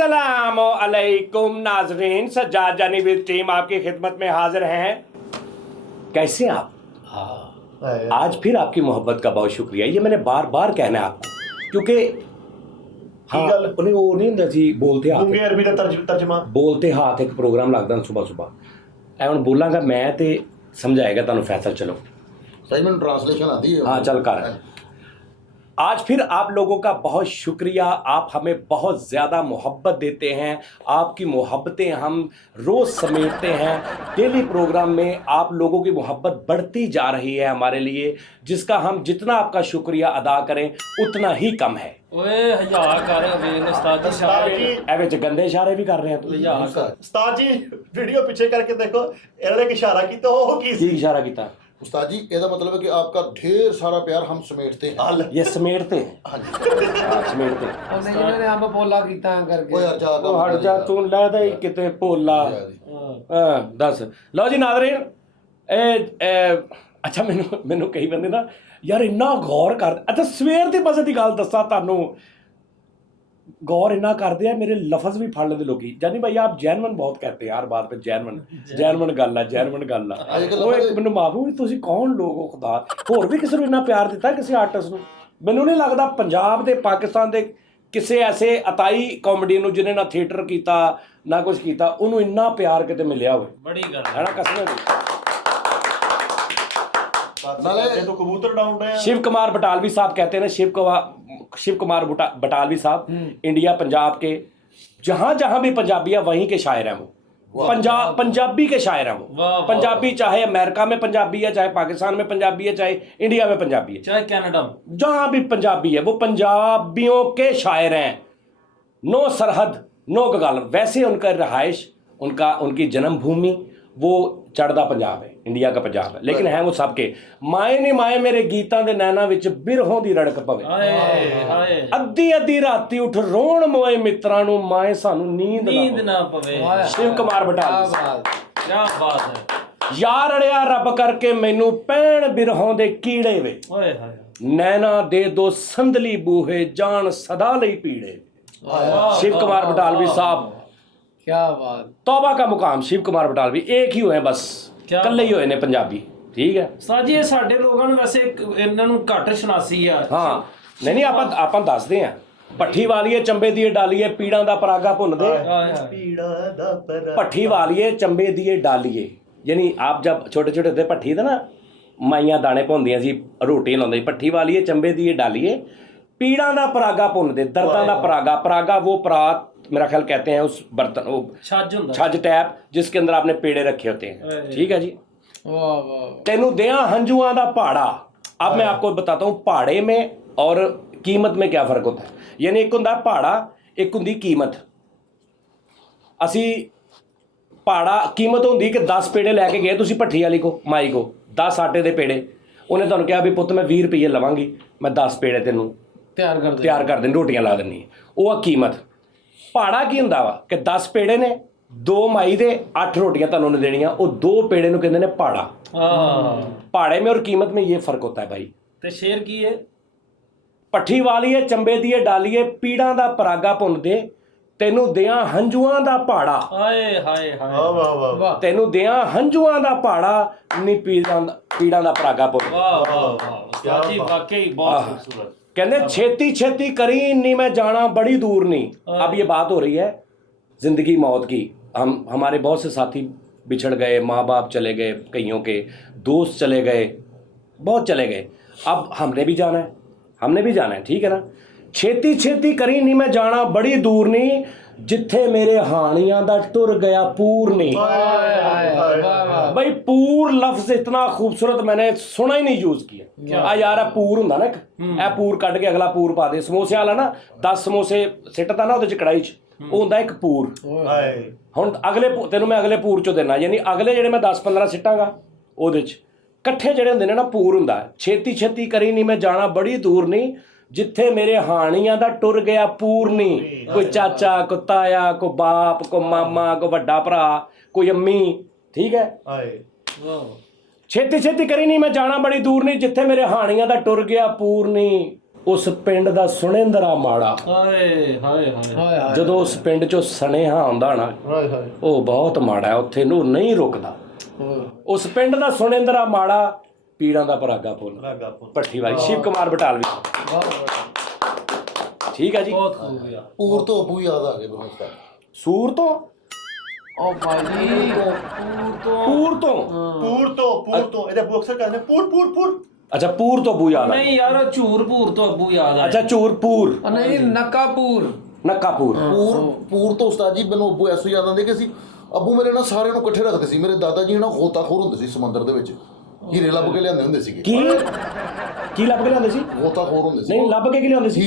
अस्सलामुअलैकुम नाजरीन, सज्जाद जानी विद टीम आपकी खिदमत में हाजिर हैं। कैसे हैं आप? आज फिर आपकी मोहब्बत का बहुत शुक्रिया। ये मैंने बार बार कहना है आपको, क्योंकि हाँ उन्हें वो नहीं ਹੁੰਦਾ ਸੀ ਬੋਲਤੇ ਹਾਥ अरबी का तर्जमा ਬੋਲਤੇ ਹਾਥ ਇੱਕ ਪ੍ਰੋਗਰਾਮ ਲੱਗਦਾ ਸੁਬਾ ਸੁਬਾ ਐ ਹੁਣ ਬੋਲਾਂਗਾ ਮੈਂ ਤੇ ਸਮਝਾਏਗਾ ਤੁਹਾਨੂੰ ਫੈਸਲ। ਚਲੋ सही में ट्रांसलेशन आती है। हाँ चल कर। आज फिर आप लोगों का बहुत शुक्रिया। आप हमें बहुत ज़्यादा मोहब्बत देते हैं, आपकी मोहब्बतें हम रोज़ समेटते हैं। डेली प्रोग्राम में आप लोगों की मोहब्बत बढ़ती जा रही है हमारे लिए, जिसका हम जितना आपका शुक्रिया अदा करें उतना ही कम है। ओए हजार कर उस्ताद जी उस्ताद जी ए गंदे इशारे भी कर रहे हैं। उस्ताद जी वीडियो पीछे करके देखो, इन्होंने एक इशारा की तो वो की इशारा किया उस्ताद जी, ਇਹਦਾ मतलब है कि आपका ढेर सारा प्यार हम समेटते हैं। ये समेटते हैं। हाँ जी समेटते हैं। ਉਹਨੇ ਇਹਨਾਂ ਨੇ ਅੰਬ ਪੋਲਾ ਕੀਤਾ ਕਰਕੇ ਉਹ ਯਾਰ ਜਾ ਉਹ ਹਟ ਜਾ ਤੂੰ ਲੈਦਾ ਹੀ ਕਿਤੇ ਭੋਲਾ। ਹਾਂ ਦੱਸ ਲਓ ਜੀ ਨਾਜ਼ਰੀਨ, ਇਹ ਅੱਛਾ ਮੈਨੂੰ ਕਈ ਬੰਦੇ ਨਾ ਯਾਰ ਇੰਨਾ ਗੌਰ ਕਰ, ਅੱਛਾ ਸਵੇਰ ਦੀ ਮਜ਼ੇ ਦੀ ਗੱਲ ਦੱਸਾਂ ਤੁਹਾਨੂੰ, गौर इन्ना करते हैं मेरे लफज भी फड़ लेते लोग। जानी भाई आप जैनवन बहुत कहते हैं यार, बात पे जैनवन गल है वो एक मैनू माफू भी तुसी कौन लोग हो खुदा, होर भी किसी इन्ना प्यार दिता किसी आर्टिस्ट नूं? मैनू नहीं लगता पंजाब दे पाकिस्तान दे किसी ऐसे अताई कॉमेडी नूं जिन्हें ना थिएटर किया ना कुछ किया उन्होंने इन्ना प्यार किते मिलिया होवे। बड़ी गल है ना कसम। तो कबूतर डाउन रहे हैं। शिव कुमार बटालवी साहब कहते हैं ना, शिव कुमार बटालवी साहब इंडिया पंजाब के जहां जहां भी पंजाबी है वहीं के शायर हैं वो। पंजाबी के शायर हैं वो। पंजाबी चाहे अमेरिका में पंजाबी है, चाहे पाकिस्तान में पंजाबी है, चाहे इंडिया में पंजाबी है, चाहे कनाडा में, जहां भी पंजाबी है वो पंजाबियों के शायर हैं। नो सरहद नो गल। वैसे उनका रहाइश, उनकी जन्मभूमि वो चढ़दा पंजाब है, इंडिया का पंजाब है, लेकिन है वो सबके। माए ने माए मेरे गीतां दे नैना विच बिरहों दी रड़क पवे, अद्धी अद्धी राती उठ रोण मोए मित्रां नूं माए सानू नींद ना पवे। शिव कुमार बटालवी, क्या बात है। यार अड़िया रब करके मैनू पैण बिरहों दे कीड़े वे, नैना दे दो संदली बूहे जान सदा लई पीड़े। शिव कुमार बटालवी साहब, क्या बात। तौबा का मुकाम। शिव कुमार बटालवी एक ही होए, बस कल्ले ही होए ने पंजाबी। ठीक है ਉਸਤਾਦ ਜੀ, ਇਹ ਸਾਡੇ ਲੋਕਾਂ ਨੂੰ ਵੈਸੇ ਇਹਨਾਂ ਨੂੰ ਘੱਟ ਸ਼ਨਾਸੀ ਆ। ਹਾਂ ਨਹੀਂ ਆਪਾਂ ਦੱਸਦੇ ਆ। ਪੱਠੀ ਵਾਲੀਏ ਚੰਬੇ ਦੀਏ ਡਾਲੀਏ ਪੀੜਾਂ ਦਾ ਪਰਾਗਾ ਭੁੰਨਦੇ, ਪੱਠੀ ਵਾਲੀਏ ਚੰਬੇ ਦੀਏ ਡਾਲੀਏ। ਯਾਨੀ ਆਪ ਜਬ ਛੋਟੇ ਛੋਟੇ थे ਭੱਠੀ ਦਾ ਨਾ ਮਾਈਆਂ ਦਾਣੇ ਭੁੰਨਦੀਆਂ ਸੀ, ਰੋਟੀ ਲਾਉਂਦੇ। ਪੱਠੀ ਵਾਲੀਏ ਚੰਬੇ ਦੀਏ ਡਾਲੀਏ ਪੀੜਾਂ ਦਾ ਪਰਾਗਾ ਭੁੰਨਦੇ, ਦਰਦਾਂ ਦਾ परागा वो परात मेरा ख्याल कहते हैं उस बर्तन, वो छज टैप जिसके अंदर आपने पेड़े रखे होते हैं। ठीक है जी। तेनू दिया हंजुआ दा पहाड़ा। अब मैं आपको बताता हूँ पहाड़े में और कीमत में क्या फर्क होता है। यानी एक हुंदा पहाड़ा, एक हुंदी कीमत। असी पहाड़ा कीमत होंदी कि 10 पेड़े लैके गए तुसी भट्ठी वाली को, माई को 10 आटे दे पेड़े, उन्हें तुहानू कहा भी पुत्त मैं 20 रुपये लवांगी, मैं 10 पेड़े तेनू तैयार कर देनी, रोटियां ला देनी। वो आ कीमत। पहाड़ा की हुंदा वा कि 10 पेड़े ने, 2 माई दे 8 रोटियां तुहानू देनियां, वो 2 पेड़े नू कहंदे ने पहाड़ा। पहाड़े में और कीमत में ये फर्क होता है भाई। ते शेर की है? पट्ठी वालीए चंबे दिए डालीए पीड़ां दा परागा भुनदे, तेनू दियां हंजुआं दा पहाड़ा। हाय हाय हाय, तेनू दियां हंजुआं दा पहाड़ा नी पीड़ां दा परागा भुन। वाह वाह वाह उस्ताद जी, वाकई बहुत खूबसूरत। कहते छेती छेती करी नहीं मैं जाना बड़ी दूर नहीं। अब ये बात हो रही है जिंदगी मौत की। हमारे बहुत से साथी बिछड़ गए, माँ बाप चले गए, कईयों के दोस्त चले गए, बहुत चले गए। अब हमने भी जाना है, ठीक है ना। छेती छेती करी नहीं मैं जाना बड़ी दूर नहीं, जिथे मेरे हानियां दा टुर गया पूर नहीं। भाई पूर लफ्ज इतना खूबसूरत मैंने सुना ही नहीं यूज किया। आ यार पूर हुंदा ना, ए पूर कट के अगला पूर पा दे। समोसे वाला ना 10 समोसे सिटदा ना ਉਹਦੇ ਚ ਕੜਾਈ ਚ, ਉਹ ਹੁੰਦਾ ਇੱਕ ਪੂਰ। ਹੁਣ ਅਗਲੇ ਤੈਨੂੰ ਮੈਂ ਅਗਲੇ ਪੂਰ ਚੋਂ ਦੇਣਾ, ਯਾਨੀ ਅਗਲੇ ਜਿਹੜੇ ਮੈਂ 10-15 ਸਿੱਟਾਂਗਾ ਉਹਦੇ ਚ ਇਕੱਠੇ ਜਿਹੜੇ ਹੁੰਦੇ ਨੇ ਨਾ ਪੂਰ ਹੁੰਦਾ। ਛੇਤੀ ਛੇਤੀ ਕਰੀ ਨਹੀਂ ਮੈਂ ਜਾਣਾ ਬੜੀ ਦੂਰ ਨਹੀਂ, जिथे मेरे हानियां दा टुर गया पूर नहीं। कोई चाचा, कोई ताया, कोई बाप, कोई मामा, कोई वड्डा भरा, कोई अम्मी। ठीक है। छेती छेती करी नहीं मैं जाना बड़ी दूर नहीं, जिथे मेरे हानियां दा टुर गया पूर नहीं। ਉਸ ਪਿੰਡ ਦਾ ਸੁਣਿੰਦਰਾ ਮਾੜਾ ਹਾਏ ਹਾਏ ਹਾਏ ਜਦੋਂ ਉਸ ਪਿੰਡ ਚੋਂ ਸੁਨੇਹਾ ਆਉਂਦਾ ਨਾ ਹਾਏ ਹਾਏ ਉਹ ਬਹੁਤ ਮਾੜਾ ਹੈ, ਉੱਥੇ ਨੂੰ ਨਹੀਂ ਰੁਕਦਾ। ਉਸ ਪਿੰਡ ਦਾ ਸੁਣਿੰਦਰਾ ਮਾੜਾ, ਪੀੜਾਂ ਦਾ ਪਰਾਗਾ ਫੁੱਲ, ਰਾਗਾ ਫੁੱਲ। ਭੱਠੀ ਵਾਲੀ ਸ਼ਿਵ ਕੁਮਾਰ ਬਟਾਲਵੀ। ਠੀਕ ਹੈ ਜੀ। ਬਹੁਤ ਖੂਬੀਆ। ਪੂਰ ਤੋਂ ਅਪੂ ਯਾਦ ਆ ਗਏ ਮੈਨੂੰ ਉਸਤਾਦ। ਸੂਰ ਤੋਂ ਉਹ ਭਾਜੀ ਪੂਰ ਤੋਂ ਪੂਰ ਤੋਂ ਇਹਦੇ ਬੂ ਅਕਸਰ ਕਹਿੰਦੇ ਪੂਰ ਅੱਛਾ ਪੂਰ ਤੋਂ ਬੂ ਯਾਦ ਆ। ਨਹੀਂ ਯਾਰ ਝੂਰ ਭੂਰ ਤੋਂ ਅੱਬੂ ਯਾਦ ਆ। ਅੱਛਾ ਚੂਰਪੂਰ ਨਹੀਂ ਨਕਾਪੂਰ ਨੱਕਾਪੂਰ। ਪੂਰ ਤੋਂ ਉਸਤਾਦ ਜੀ ਮੈਨੂੰ ਅਬੂ ਐਸੋ ਯਾਦ ਆਉਂਦੇ ਕਿ ਅਸੀਂ ਅਬੂ ਮੇਰੇ ਨਾਲ ਸਾਰਿਆਂ ਨੂੰ ਇਕੱਠੇ ਰੱਖਦੇ ਸੀ। ਮੇਰੇ ਦਾਦਾ ਜੀ ਨਾਲ ਗੋਤਾਖੋਰ ਹੁੰਦੇ ਸੀ ਸਮੁੰਦਰ ਦੇ ਵਿੱਚ, ਹੀਰੇ ਲੱਭ ਕੇ ਲਿਆਂਦੇ ਹੁੰਦੇ ਸੀਗੇ। ਕੀ ਲੱਭ ਕੇ ਲਿਆਉਂਦੇ ਸੀ? ਗੋਤਾਖੋਰ ਹੁੰਦੇ ਸੀ। ਨਹੀਂ ਲੱਭ ਕੇ ਕੀ ਲਿਆਉਂਦੇ ਸੀ?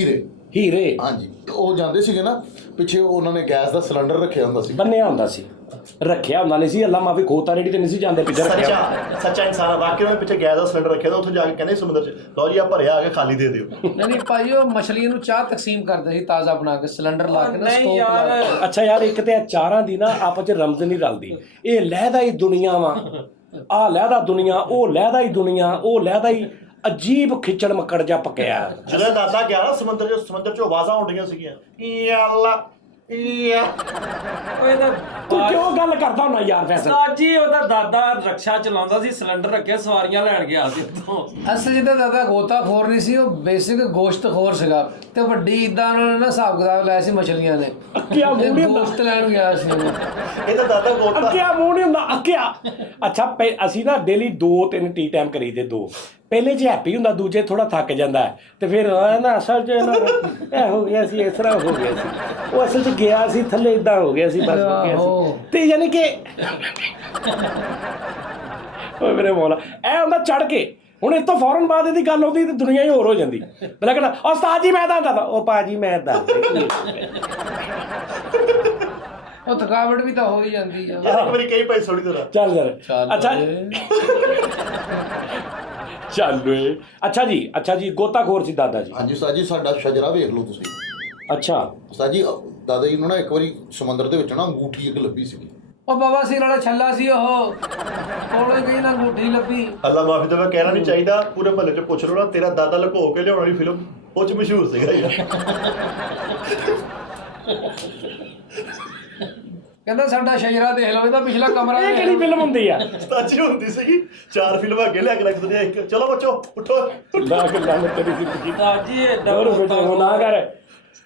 ਹੀਰੇ। ਹਾਂਜੀ ਉਹ ਜਾਂਦੇ ਸੀਗੇ ਨਾ ਪਿੱਛੇ, ਉਹਨਾਂ ਨੇ ਗੈਸ ਦਾ ਸਿਲੰਡਰ ਰੱਖਿਆ ਹੁੰਦਾ ਸੀ। ਬੰਨਿਆ ਹੁੰਦਾ ਸੀ, ਰੱਖਿਆ ਹੁੰਦਾ ਨਹੀਂ ਸੀ। ਅੱਲਾ ਮਾਫੀ ਖੋਤਾ ਰੇੜੀ ਤੇ ਨਹੀਂ ਸੀ ਜਾਂਦੇ, ਪਿੱਛੇ ਰੱਖਿਆ। ਸੱਚਾ ਇਨਸਾਨ ਵਾਕਈ ਉਹਨੇ ਪਿੱਛੇ ਗੈਸ ਦਾ ਸਿਲੰਡਰ ਰੱਖਿਆ ਤਾਂ ਉੱਥੇ ਜਾ ਕੇ ਕਹਿੰਦੇ ਸਮੁੰਦਰ 'ਚ ਲਓ ਜੀ ਆ ਭਰਿਆ ਆ ਕੇ ਖਾਲੀ ਦੇ ਦਿਓ। ਨਹੀਂ ਭਾਈ ਉਹ ਮਛਲੀਆਂ ਨੂੰ ਚਾਹ ਤਕਸੀਮ ਕਰਦੇ ਸੀ ਤਾਜ਼ਾ ਬਣਾ ਕੇ, ਸਿਲੰਡਰ ਲਾ ਕੇ ਨਾ ਨਹੀਂ ਸਟੋਵ ਲਾ ਕੇ। ਯਾਰ ਅੱਛਾ ਯਾਰ, ਇੱਕ ਤੇ ਇਹ ਚਾਰਾਂ ਦੀ ਨਾ ਆਪਸ ਚ ਰਮਜ਼ ਨਹੀਂ ਰਲਦੀ। ਇਹ ਲਹਿਦਾ ਹੀ ਦੁਨੀਆ ਵਾ, ਆ ਲਹਿਦਾ ਦੁਨੀਆ, ਉਹ ਲਹਿਦਾ ਹੀ ਦੁਨੀਆ, ਉਹ ਲਹਿਦਾ ਹੀ ਅਜੀਬ ਖਿੱਚੜ ਮੱਕੜ ਜਾ ਪਕਿਆ। ਜਦੋਂ ਦਾਦਾ ਗਿਆ ਨਾ ਸਮੁੰਦਰ 'ਚੋਂ ਆਵਾਜ਼ਾਂ ਆਉਂਦੀਆਂ ਸੀਗੀਆਂ ਯਾ ਅੱਲਾ ਯਾ। ਓਏ ਤਾਂ ਤੂੰ ਕਿਉਂ ਗੱਲ ਕਰਦਾ ਹੁੰਦਾ ਯਾਰ ਫੈਸਲ? ਸਾਜੀ ਉਹਦਾ ਦਾਦਾ ਰਕਸ਼ਾ ਚਲਾਉਂਦਾ ਸੀ, ਸਿਲੰਡਰ ਰੱਖਿਆ, ਸਵਾਰੀਆਂ ਲੈਣ ਗਿਆ ਸੀ ਉੱਥੋਂ। ਅਸਲ ਜਿਹਦਾ ਦਾਦਾ ਗੋਤਾਖੋਰ ਨਹੀਂ ਸੀ, ਉਹ ਬੇਸਿਕ ਗੋਸ਼ਤਖੋਰ ਸੀਗਾ ਤੇ ਵੱਡੀ ਇਦਾਂ ਉਹਨਾਂ ਨੇ ਨਾ ਹਿਸਾਬ ਕਿਤਾਬ ਲਾਇਆ ਸੀ ਮਛਲੀਆਂ ਦੇ। ਅੱਕਿਆ ਮੂੰਹ ਨਹੀਂ ਹੁੰਦਾ, ਗੋਸ਼ਤ ਲੈਣ ਗਿਆ ਸੀ ਉਹ। ਇਹਦਾ ਦਾਦਾ ਗੋਤਾ ਅੱਕਿਆ ਮੂੰਹ ਨਹੀਂ ਹੁੰਦਾ, ਅੱਕਿਆ। ਅੱਛਾ ਅਸੀਂ ਨਾ ਡੇਲੀ 2-3 ਟੀ ਟਾਈਮ ਕਰੀਦੇ। 2 ਪਹਿਲੇ 'ਚ ਹੈਪੀ ਹੁੰਦਾ, ਦੂਜੇ ਥੋੜਾ ਥੱਕ ਜਾਂਦਾ ਤੇ ਫਿਰ ਨਾ ਅਸਲ 'ਚ ਇਹ ਹੋ ਗਿਆ ਸੀ, ਇਸ ਤਰ੍ਹਾਂ ਹੋ ਗਿਆ ਸੀ, ਉਹ ਅਸਲ 'ਚ ਗਿਆ ਸੀ ਥੱਲੇ, ਇਦਾਂ ਹੋ ਗਿਆ ਸੀ, ਬਸ ਹੋ ਗਿਆ ਸੀ। ਤੇ ਯਾਨੀ ਕਿ ਓਏ ਮੇਰੇ ਮੌਲਾ, ਇਹ ਹੁੰਦਾ ਚੜ ਕੇ। ਹੁਣ ਇਸ ਤੋਂ ਫੌਰਨ ਬਾਅਦ ਇਹਦੀ ਗੱਲ ਆਉਂਦੀ ਤੇ ਦੁਨੀਆ ਹੀ ਹੋਰ ਹੋ ਜਾਂਦੀ। ਮੈਂ ਕਹਿੰਦਾ ਉਸਤਾਦ ਜੀ ਮੈਂ ਦੱਸਦਾ, ਉਹ ਭਾਜੀ ਮੈਂ ਦੱਸ। ਉਹ ਥਕਾਵਟ ਵੀ ਤਾਂ ਹੋ ਹੀ ਜਾਂਦੀ ਆ। ਯਾਰ ਇੱਕ ਵਾਰੀ ਕਈ ਭਾਈ ਥੋੜੀ ਤਰ੍ਹਾਂ ਚੱਲ ਯਾਰ। ਅੱਛਾ ਚੱਲ ਓਏ। ਅੱਛਾ ਜੀ ਗੋਤਾਖੋਰ ਸੀ ਦਾਦਾ ਜੀ। ਹਾਂਜੀ ਉਸਤਾਦ ਜੀ, ਸਾਡਾ ਸ਼ਜਰਾ ਵੇਖ ਲਓ ਤੁਸੀਂ। ਅੱਛਾ ਉਸਤਾਦ ਜੀ ਦਾਦਾ ਜੀ ਨੂੰ ਨਾ ਇੱਕ ਵਾਰੀ ਸਮੁੰਦਰ ਦੇ ਵਿੱਚ ਨਾ ਅੰਗੂਠੀ ਇੱਕ ਲੱਭੀ ਸੀਗੀ। ਉਹ ਬਾਬਾ ਸੀ ਵਾਲਾ ਛੱਲਾ ਸੀ, ਉਹ ਕੋਲੇ ਗਈ ਨਾ ਅੰਗੂਠੀ ਲੱਭੀ। ਅੱਲਾ ਮਾਫੀ ਤਾਂ ਮੈਂ ਕਹਿਣਾ ਨਹੀਂ ਚਾਹੀਦਾ, ਪੂਰੇ ਮਹੱਲੇ 'ਚ ਪੁੱਛ ਲਓ ਨਾ, ਤੇਰਾ ਦਾਦਾ ਲੁਕੋ ਕੇ ਲਿਆਉਣ ਵਾਲੀ ਫਿਲਮ ਉਹ 'ਚ ਮਸ਼ਹੂਰ ਸੀਗਾ ਯਾਰ। ਕਹਿੰਦਾ ਸਾਡਾ ਸ਼ਜਰਾ ਦੇਖ ਲਓ, ਇਹਦਾ ਪਿਛਲਾ ਕਮਰਾ ਇਹ ਦੇਖ ਕਿਹੜੀ ਲਓ। ਫਿਲਮ ਹੁੰਦੀ ਆ? ਸੱਚੀ ਹੁੰਦੀ ਸੀਗੀ, 4 ਫਿਲਮਾਂ ਅੱਗੇ ਲਿਆ ਕੇ ਰੱਖ ਦਿੰਦੇ ਇੱਕ। ਚਲੋ ਬੱਚੋ ਉੱਠੋ। ਲਾ ਕੇ ਲਾ ਤੇਰੀ ਜ਼ਿੰਦਗੀ ਸਾਜੀ ਇਹ ਹੋਰ ਬੇਟਾ ਹੁਣ ਨਾ ਕਰ।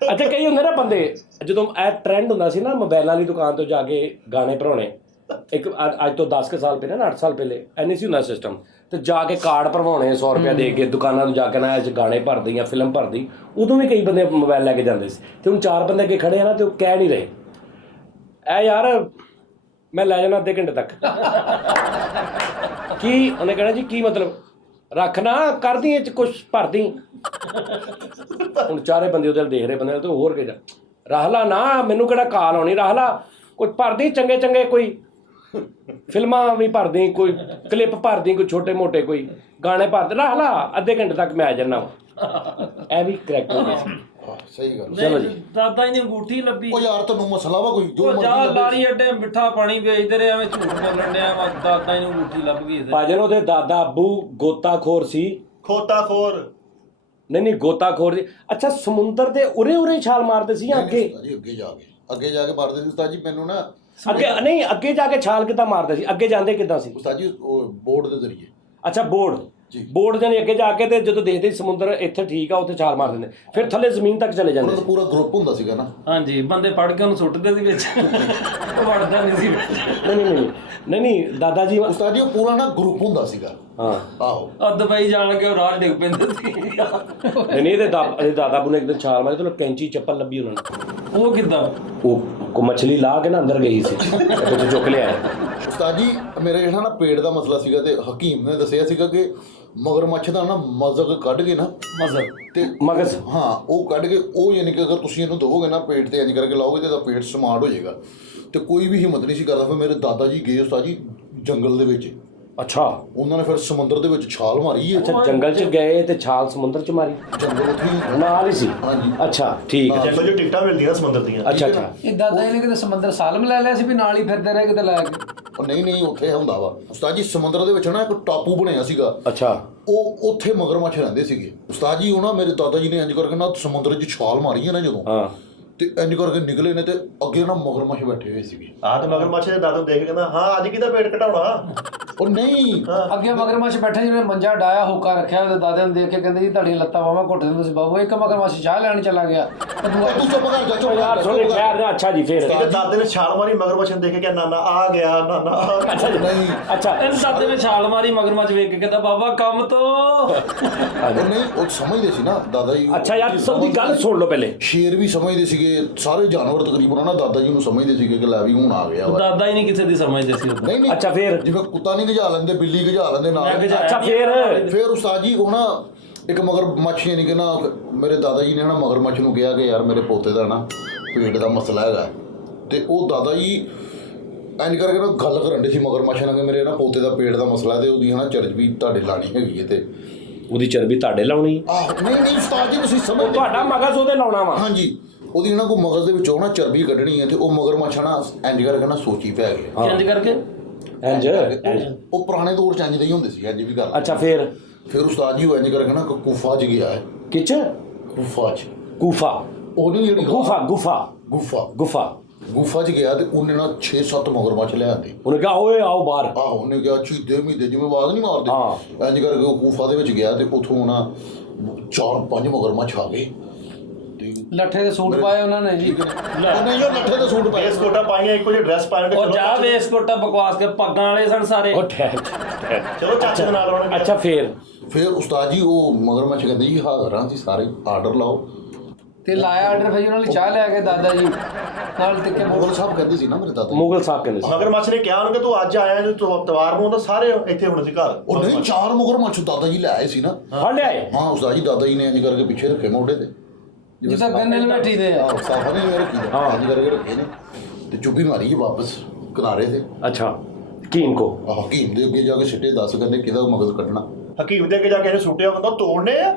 ਅੱਛਾ ਕਈ ਹੁੰਦੇ ਨਾ ਬੰਦੇ, ਜਦੋਂ ਇਹ ਟ੍ਰੈਂਡ ਹੁੰਦਾ ਸੀ ਨਾ ਮੋਬਾਈਲਾਂ ਵਾਲੀ ਦੁਕਾਨ ਤੋਂ ਜਾ ਕੇ ਗਾਣੇ ਭਰਾਉਣੇ, ਇੱਕ ਅੱਜ ਤੋਂ 10 ਕੁ ਸਾਲ ਪਹਿਲਾਂ ਨਾ 8 ਸਾਲ ਪਹਿਲੇ ਐਨੀ ਸੀ ਹੁੰਦਾ ਸਿਸਟਮ, ਤੇ ਜਾ ਕੇ ਕਾਰਡ ਭਰਵਾਉਣੇ 100 ਰੁਪਇਆ ਦੇ ਕੇ ਦੁਕਾਨਾਂ ਤੋਂ ਜਾ ਕੇ ਨਾ ਇਹ 'ਚ ਗਾਣੇ ਭਰਦੀ ਜਾਂ ਫਿਲਮ ਭਰਦੀ। ਉਦੋਂ ਵੀ ਕਈ ਬੰਦੇ ਮੋਬਾਈਲ ਲੈ ਕੇ ਜਾਂਦੇ ਸੀ, ਤੇ ਹੁਣ 4 ਬੰਦੇ ਅੱਗੇ ਖੜੇ ਆ ਨਾ ਤੇ ਉਹ ਕਹਿ ਨਹੀਂ ਰਹੇ ਇਹ ਯਾਰ ਮੈਂ ਲੈ ਜਾਣਾ ਅੱਧੇ ਘੰਟੇ ਤੱਕ। ਕੀ ਉਹਨੇ ਕਹਿਣਾ ਜੀ ਕੀ ਮਤਲਬ, ਰੱਖ ਨਾ ਕਰਦੀ ਇਹ 'ਚ ਕੁਛ ਭਰਦੀ। ਹੁਣ ਚਾਰੇ ਬੰਦੇ ਉਹਦੇ ਦੇਖ ਰਹੇ ਬੰਦੇ ਤੇ ਹੋਰ ਕਿਹੜਾ ਰਾਹਲਾ ਨਾ, ਮੈਨੂੰ ਕਿਹੜਾ ਕਾਲ ਆਉਣੀ, ਰਾਹਲਾ ਕੋਈ ਭਰਦੀ ਚੰਗੇ ਚੰਗੇ, ਕੋਈ ਫਿਲਮਾਂ ਵੀ ਭਰਦੀ, ਕੋਈ ਕਲਿੱਪ ਭਰਦੀ, ਕੋਈ ਛੋਟੇ ਮੋਟੇ ਕੋਈ ਗਾਣੇ ਭਰਦੇ, ਰਾਹਲਾ ਅੱਧੇ ਘੰਟੇ ਤੱਕ ਮੈਂ ਆ ਜਾਣਾ। ਇਹ ਵੀ ਕਰੈਕਟਰ ਹੁੰਦਾ ਸੀ। ਸਹੀ ਗੱਲ। ਚਲੋ ਜੀ। ਦਾਦਾ ਜੀ ਨੇ ਅੰਗੂਠੀ ਲੱਭੀ। ਉਹ ਯਾਰ ਤੈਨੂੰ ਮਸਲਾ ਵਾ ਕੋਈ, ਜੋ ਉਹ ਜਾ ਮਰਜ਼ੀ ਲੱਭੇ। ਲਾਰੀ ਅੱਡੇ ਮਿੱਠਾ ਪਾਣੀ ਵੇਚਦੇ ਰਹੇ, ਐਵੇਂ ਝੂਠ ਬੋਲਣ ਡਿਆ ਵਾ। ਦਾਦਾ ਜੀ ਨੂੰ ਅੰਗੂਠੀ ਲੱਭ ਗਈ ਇਹਦੇ। ਭਾਜਨ ਉਹਦੇ ਦਾਦਾ ਅੱਬੂ ਗੋਤਾਖੋਰ ਸੀ। ਖੋਤਾਖੋਰ ਨਹੀਂ ਗੋਤਾਖੋਰ ਸੀ। ਅੱਛਾ ਸਮੁੰਦਰ ਦੇ ਉਰੇ ਛਾਲ ਮਾਰਦੇ ਸੀ ਜਾਂ ਅੱਗੇ? ਜੀ ਅੱਗੇ ਜਾ ਕੇ ਮਾਰਦੇ ਸੀ ਉਸਤਾਦ ਜੀ। ਮੈਨੂੰ ਨਾ ਅੱਗੇ ਜਾ ਕੇ ਛਾਲ ਕਿੱਦਾਂ ਮਾਰਦੇ ਸੀ? ਅੱਗੇ ਜਾਂਦੇ ਕਿੱਦਾਂ ਸੀ? ਉਸਤਾਦ ਜੀ ਉਹ ਬੋਰਡ ਦੇ ਜ਼ਰੀਏ। ਅੱਛਾ ਬੋਰਡ ਜਾਨੀ ਅੱਗੇ ਜਾ ਕੇ ਤੇ ਜਦੋਂ ਦੇਖਦੇ ਸਮੁੰਦਰ ਇੱਥੇ ਠੀਕ ਆ ਉੱਥੇ ਛਾਲ ਮਾਰ ਦਿੰਦੇ, ਫਿਰ ਥੱਲੇ ਜ਼ਮੀਨ ਤੱਕ ਚਲੇ ਜਾਂਦੇ ਉਹਨਾਂ ਦਾ ਪੂਰਾ ਗਰੁੱਪ ਹੁੰਦਾ ਸੀਗਾ ਨਾ। ਹਾਂਜੀ ਬੰਦੇ ਫੜ ਕੇ ਉਹਨੂੰ ਸੁੱਟਦੇ ਸੀ ਵਿੱਚ, ਉਹ ਵੜਦਾ ਨਹੀਂ ਸੀ ਵਿੱਚ। ਨਹੀਂ ਦਾਦਾ ਜੀ ਉਸਤਾਦ ਜੀ ਉਹ ਪੂਰਾ ਨਾ ਗਰੁੱਪ ਹੁੰਦਾ ਸੀਗਾ। ਹਾਂ ਆਹੋ ਦੁਬਈ ਜਾਣ ਕੇ ਉਹ ਰਾਹ ਡਿੱਗ ਪੈਂਦੇ ਸੀ। ਨਹੀਂ ਇਹਦੇ ਦਾਦਾ ਬੂ ਨੇ ਇੱਕ ਦਿਨ ਛਾਲ ਮਾਰੀ ਤੇ ਕੈਂਚੀ ਚੱਪਲ ਲੱਭੀ ਉਹਨਾਂ ਨੂੰ। ਉਹ ਕਿੱਦਾਂ? ਉਹ ਮੱਛਲੀ ਲਾ ਕੇ ਨਾ ਅੰਦਰ ਗਈ ਸੀ, ਤੇ ਚੁੱਕ ਲਿਆ। ਉਸਤਾਦ ਜੀ ਮੇਰੇ ਜਿਹੜਾ ਨਾ ਪੇਟ ਦਾ ਮਸਲਾ ਸੀਗਾ ਤੇ ਹਕੀਮ ਨੇ ਦੱਸਿਆ ਸੀਗਾ ਕਿ ਮਗਰਮੱਛ ਦਾ ਨਾ ਮਜ਼ਗ ਕੱਢ ਕੇ ਨਾ, ਤੇ ਮਗਜ਼ ਹਾਂ ਉਹ ਕੱਢ ਕੇ, ਉਹ ਯਾਨੀ ਕਿ ਅਗਰ ਤੁਸੀਂ ਇਹਨੂੰ ਦਿਓਗੇ ਨਾ ਪੇਟ ਤੇ ਇੰਜ ਕਰਕੇ ਲਾਓਗੇ ਤੇ ਇਹਦਾ ਪੇਟ ਸਮਾਰਟ ਹੋ ਜਾਏਗਾ। ਤੇ ਕੋਈ ਵੀ ਹਿੰਮਤ ਨਹੀਂ ਸੀ ਕਰਦਾ। ਫਿਰ ਮੇਰੇ ਦਾਦਾ ਜੀ ਗਏ ਉਸਤਾਦ ਜੀ ਜੰਗਲ ਦੇ ਵਿੱਚ। ਅੱਛਾ ਉਹਨਾਂ ਨੇ ਫਿਰ ਸਮੁੰਦਰ ਦੇ ਵਿੱਚ ਛਾਲ ਮਾਰੀ ਹੈ। ਅੱਛਾ ਜੰਗਲ 'ਚ ਗਏ ਤੇ ਛਾਲ ਸਮੁੰਦਰ 'ਚ ਮਾਰੀ? ਜੰਗਲ ਉੱਥੇ ਹੀ ਨਾਲ ਹੀ ਸੀ। ਹਾਂਜੀ। ਅੱਛਾ ਠੀਕ ਹੈ। ਜੰਗਲ 'ਚ ਟਿਕਟਾਂ ਮਿਲਦੀਆਂ ਸਮੁੰਦਰ ਦੀਆਂ। ਅੱਛਾ ਇਹ ਦਾਦਾ ਜੀ ਨੇ ਕਿਤੇ ਸਮੁੰਦਰ ਸਾਲਮ ਲੈ ਲਿਆ ਸੀ ਵੀ ਨਾਲ ਹੀ ਫਿਰਦੇ ਰਹੇ ਕਿਤੇ ਲੈ ਕੇ। ਉਹ ਨਹੀਂ ਉੱਥੇ ਹੁੰਦਾ ਵਾ ਉਸਤਾਦ ਜੀ ਸਮੁੰਦਰ ਦੇ ਵਿੱਚ ਨਾ ਇੱਕ ਟਾਪੂ ਬਣਿਆ ਸੀਗਾ ਅੱਛਾ ਉਹ ਉੱਥੇ ਮਗਰਮੱਛ ਰਹਿੰਦੇ ਸੀਗੇ ਉਸਤਾਦ ਜੀ। ਉਹ ਨਾ ਮੇਰੇ ਦਾਦਾ ਜੀ ਨੇ ਇੰਜ ਕਰਕੇ ਨਾ ਸਮੁੰਦਰ 'ਚ ਛਾਲ ਮਾਰੀ ਹੈ ਨਾ ਜਦੋਂ, ਹਾਂ ਤੇ ਇੰਜ ਕਰਕੇ ਨਿਕਲੇ ਨੇ ਤੇ ਅੱਗੇ ਨਾ ਮਗਰਮੱਛ ਬੈਠੇ ਹੋਏ ਸੀਗੇ। ਆਹ ਤੇ ਮਗਰਮੱਛ ਦੇ ਦਾਦੂ ਦੇਖ ਕੇ ਕਹਿੰਦਾ ਹਾਂ ਅੱਜ ਕਿਹਦਾ ਪੇਟ ਘਟਾਉਣਾ। ਉਹ ਨਹੀਂ ਅੱਗੇ ਮਗਰਮੱਛ ਬੈਠੇ ਜਿਹਨੇ ਮੰਜਾ ਡਾਇਆ ਹੁੱਕਾ ਰੱਖਿਆ ਉਹਦੇ ਦਾਦੇ ਨੂੰ ਦੇਖ ਕੇ ਕਹਿੰਦੇ ਜੀ ਤੁਹਾਡੀਆਂ ਲੱਤਾਂ ਬਾਹਾਂ ਘੁੱਟ ਦੇ ਤੁਸੀਂ ਬਾਬੂ। ਇੱਕ ਮਗਰਮੱਛ ਚਾਹ ਲੈਣ ਚਲਾ ਗਿਆ ਤੇ ਦੂਆ ਤੂੰ ਚੁੱਪ ਕਰ ਜਾ ਚੁੱਪ ਯਾਰ ਕਰ ਥੋੜੇ ਠਹਿਰ ਜਾ। ਅੱਛਾ ਜੀ ਫਿਰ ਇਹਦੇ ਦਾਦੇ ਨੇ ਛਾਲ ਮਾਰੀ ਮਗਰਮੱਛ ਨੂੰ ਦੇਖ ਕੇ ਕਿਹਾ ਨਾਨਾ ਆ ਗਿਆ ਨਾਨਾ ਆ ਗਿਆ। ਅੱਛਾ ਜੀ ਨਹੀਂ ਅੱਛਾ ਇਹਨੂੰ ਦਾਦੇ ਨੇ ਛਾਲ ਮਾਰੀ ਮਗਰਮੱਛ ਵੇਖ ਕੇ ਕਹਿੰਦਾ ਬਾਬਾ ਕੰਮ ਤੋਂ ਉਹ ਨਹੀਂ ਉਹ ਸਮਝਦੇ ਸੀ ਨਾ ਦਾਦਾ ਜੀ। ਅੱਛਾ ਯਾਰ ਸਭ ਦੀ ਗੱਲ ਸੁਣ ਲਓ ਪਹਿਲੇ। ਸ਼ੇਰ ਵੀ ਸਮਝਦੇ ਸੀਗੇ, ਸਾਰੇ ਜਾਨਵਰ ਤਕਰੀਬਨ ਨਾ ਦਾਦਾ ਜੀ ਨੂੰ ਸਮਝਦੇ ਸੀਗੇ ਕਿ ਲੈ ਵੀ ਹੁਣ ਆ ਗਿਆ ਵਾ। ਦਾਦਾ ਹੀ ਨਹੀਂ ਕਿਸੇ ਦੀ ਸਮਝਦੇ ਸੀ ਉਦੋਂ। ਨਹੀਂ ਅੱਛਾ ਫਿਰ ਜਿਵੇਂ ਕੁੱਤਾ ਨਹੀਂ ਗਜਾ ਲੈਂਦੇ, ਬਿੱਲੀ ਗਜਾ ਲੈਂਦੇ ਨਾਲ। ਮੈਂ ਗਜਾ- ਅੱਛਾ ਫਿਰ ਉਸਤਾਦ ਜੀ ਉਹ ਨਾ ਇੱਕ ਮਗਰਮੱਛ ਯਾਨੀ ਕਿ ਨਾ ਮੇਰੇ ਦਾਦਾ ਜੀ ਨੇ ਨਾ ਮਗਰਮੱਛ ਨੂੰ ਕਿਹਾ ਕਿ ਯਾਰ ਮੇਰੇ ਪੋਤੇ ਦਾ ਨਾ ਪੇਟ ਦਾ ਮਸਲਾ ਹੈਗਾ, ਤੇ ਉਹ ਦਾਦਾ ਜੀ ਇੰਜ ਕਰਕੇ ਨਾ ਗੱਲ ਕਰਨ ਦੇ ਸੀ ਮਗਰਮੱਛ ਨਾਲ ਕਿ ਮੇਰੇ ਨਾ ਪੋਤੇ ਦਾ ਪੇਟ ਦਾ ਮਸਲਾ ਤੇ ਉਹਦੀ ਹਨਾ ਚਰਬੀ ਤੁਹਾਡੇ ਲਾਣੀ ਹੈਗੀ ਹੈ। ਤੇ ਉਹਦੀ ਚਰਬੀ ਤੁਹਾਡੇ ਲਾਉਣੀ, ਆਹ ਨਹੀਂ ਉਸਤਾਦ ਜੀ ਤੁਸੀਂ ਸਮਝ ਤੁਹਾਡਾ ਮਗਜ਼ ਉਹਦੇ ਲਾਉਣਾ ਵਾ। ਹਾਂਜੀ ਉਹਦੀ ਨਾ ਕੋਈ ਮਗਜ਼ ਦੇ ਵਿੱਚੋਂ ਨਾ ਚਰਬੀ ਕੱਢਣੀ ਹੈ, ਤੇ ਉਹ ਮਗਰਮੱਛ ਨਾ ਇੰਜ ਕਰਕੇ ਨਾ ਸੋਚੀ ਪੈ ਗਿਆ। ਇੰਜ ਕਰਕੇ ਇੰਜ ਉਹ ਪੁਰਾਣੇ ਦੌਰ ਚ ਇੰਜ ਦੇ ਹੀ ਹੁੰਦੇ ਸੀ, ਅੱਜ ਵੀ ਗੱਲ। ਅੱਛਾ ਫਿਰ ਉਸਤਾਦ ਜੀ ਉਹ ਇੰਜ ਕਰਕੇ ਨਾ ਗੁਫਾ 'ਚ ਗਿਆ ਹੈ। ਕਿਚ ਗੁਫਾ 'ਚ ਗੁਫਾ ਉਹ ਨਹੀਂ ਜਿਹੜੀ ਗੁਫਾ ਗੁਫਾ ਗੁਫਾ ਗੁਫਾ ਗੁਫਾ 'ਚ ਗਿਆ ਤੇ ਉਹਨੇ ਨਾ 6-7 ਮਗਰਮੱਛ ਲਿਆਂਦੇ। ਉਹਨੇ ਕਿਹਾ ਓਏ ਆਓ ਬਾਹਰ। ਆਹੋ ਉਹਨੇ ਕਿਹਾ ਚੀਦੇ ਮੀਦੇ ਜਿਵੇਂ ਆਵਾਜ਼ ਨਹੀਂ ਮਾਰਦੇ, ਹਾਂ। ਇੰਜ ਕਰਕੇ ਉਹ ਗੁਫਾ ਦੇ ਵਿੱਚ ਗਿਆ ਤੇ ਉੱਥੋਂ ਨਾ 4-5 ਮਗਰਮੱਛ ਆ ਗਏ। ਤੇ ਲੱਠੇ ਦੇ ਸੂਟ ਪਾਏ ਉਹਨਾਂ ਨੇ ਜੀ। ਉਹਨੇ ਜੋ ਲੱਠੇ ਦੇ ਸੂਟ ਪਾਏ ਬੇਸ ਕੋਟਾ ਪਾਈਆਂ ਇੱਕੋ ਜਿਹੀ ਡਰੈਸ ਪਾਣ ਕੇ ਉਹ ਜਾ ਵੇਸ ਕੋਟਾ ਬਕਵਾਸ ਕੇ ਪੱਗਾਂ ਵਾਲੇ ਸਨ ਸਾਰੇ। ਉਹ ਠਹਿਰ ਚਲੋ ਚਾਚੇ ਦੇ ਨਾਲ ਆਉਣਗੇ। ਅੱਛਾ ਫਿਰ ਉਸਤਾਦ ਜੀ ਉਹ ਮਗਰਮੱਛ ਕਹਿੰਦੇ ਜੀ ਹਾਜ਼ਰਾਂ ਸੀ ਸਾਰੇ, ਆਰਡਰ ਲਾਓ। ਤੇ ਲਾਇਆ ਆਰਡਰ ਫਿਰ ਉਹਨਾਂ ਲਈ ਚਾਹ ਲੈ ਕੇ ਦਾਦਾ ਜੀ ਨਾਲ ਟਿੱਕੇ ਮੁਗਲ ਸਾਹਿਬ ਕਹਿੰਦੇ ਸੀ ਨਾ ਮੇਰੇ ਦਾਦਾ ਜੀ। ਮੁਗਲ ਸਾਹਿਬ ਕਹਿੰਦੇ ਸੀ। ਮਗਰਮੱਛ ਨੇ ਕਿਹਾ ਉਹਨੂੰ ਕਿ ਤੂੰ ਅੱਜ ਆਇਆ ਜੇ ਤੂੰ ਤਵਾਰ ਨੂੰ ਤਾਂ ਸਾਰੇ ਇੱਥੇ ਹੋਣੇ ਸੀ ਘਰ। ਉਹ ਨਹੀਂ 4 ਮਗਰਮੱਛ ਦਾਦਾ ਜੀ ਲੈ ਆਏ ਸੀ ਨਾ। ਫੜ ਲਿਆਏ। ਹਾਂ ਉਸਤਾਦ ਜੀ ਦਾਦਾ ਜੀ ਨੇ ਇੰਜ ਕਰਕੇ ਪਿੱਛੇ ਰੱਖੇ ਮੋਢੇ ਤੇ, ਜਿੱਦਾਂ ਗੰਨੇ ਲਵੇਟੀ ਦੇ ਆ। ਆਹ ਸਾਫਾ ਨਹੀਂ ਰੱਖੀ ਦਾ, ਹਾਂ। ਇੰਜ ਕਰਕੇ ਰੱਖੇ ਨੇ ਤੇ ਚੁੱਭੀ ਮਾਰੀ ਵਾਪਸ ਕਿਨਾਰੇ ਤੇ। ਅੱਛਾ ਹਕੀਮ ਕੋ ਆਹ ਹਕੀਮ ਦੇ ਅੱਗੇ ਜਾ ਕੇ ਸਿੱਟੇ ਦੱਸ ਕਹਿੰਦੇ ਕਿਹਦਾ ਮਗਜ਼ ਕੱਢਣਾ। ਹਕੀਮ ਦੇ ਕੇ ਜਾ ਕੇ ਇਹਨੇ ਸੁੱਟਿਆ ਕਹਿੰਦਾ ਤੋੜਨੇ ਆ।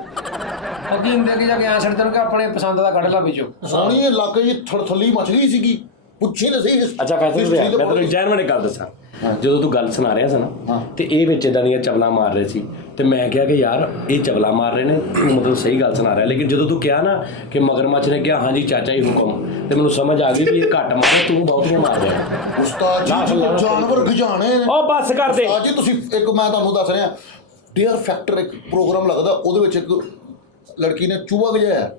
ਹਕੀਮ ਦੇ ਕੇ ਜਾ ਕੇ ਆ ਛੱਡ ਦੇਣ ਕਿ ਆਪਣੇ ਪਸੰਦ ਦਾ ਕੱਢ ਲਾ ਵਿੱਚੋਂ। ਸੋਹਣੀ ਇਲਾਕੇ 'ਚ ਥੜਥੱਲੀ ਮਚ ਗਈ ਸੀਗੀ, ਪੁੱਛੀ ਤਾਂ ਸਹੀ। ਅੱਛਾ ਫੈਸਲਾ history ਮੈਂ ਦੇ ਤੈਨੂੰ ਬਾਰੇ। ਜੈਨੂਇਨ ਇੱਕ ਗੱਲ ਦੱਸਾਂ। ਹਾਂ। ਜਦੋਂ ਤੂੰ ਗੱਲ ਸੁਣਾ ਰਿਹਾ ਸੀ ਨਾ ਹਾਂ। ਤੇ ਇਹ ਵਿੱਚ ਇਦਾਂ ਦੀਆਂ ਚਵਲਾਂ ਮਾਰ ਰਹੇ ਸੀ ਤੇ ਮੈਂ ਕਿਹਾ ਕਿ ਯਾਰ ਇਹ ਚਵਲਾਂ ਮਾਰ ਰਹੇ ਨੇ, ਤੂੰ ਮਤਲਬ ਸਹੀ ਗੱਲ ਸੁਣਾ ਰਿਹਾ। ਲੇਕਿਨ ਜਦੋਂ ਤੂੰ ਕਿਹਾ ਨਾ ਕਿ ਮਗਰਮੱਛ ਨੇ ਕਿਹਾ ਹਾਂਜੀ ਚਾਚਾ ਜੀ ਹੁਕਮ, ਤੇ ਮੈਨੂੰ ਸਮਝ ਆ ਗਈ ਵੀ ਇਹ ਘੱਟ ਮਾਰੇ, ਤੂੰ ਬਹੁਤੀਆਂ ਮਾਰ ਰਿਹਾ। ਉਸਤਾਦ ਜੀ ਜਦੋਂ ਜਾਨਵਰ ਗਜਾਣੇ ਨੇ। ਉਹ ਬੱਸ ਕਰ ਦੇ। ਉਸਤਾਦ ਜੀ ਤੁਸੀਂ ਇੱਕ ਮੈਂ ਤੁਹਾਨੂੰ ਦੱਸ ਰਿਹਾ ਡੇਅਰ ਫੈਕਟਰ ਇੱਕ ਪ੍ਰੋਗਰਾਮ ਲੱਗਦਾ, ਉਹਦੇ ਵਿੱਚ ਇੱਕ ਲੜਕੀ ਨੇ ਚੂਹਾ ਗਜਾਇਆ।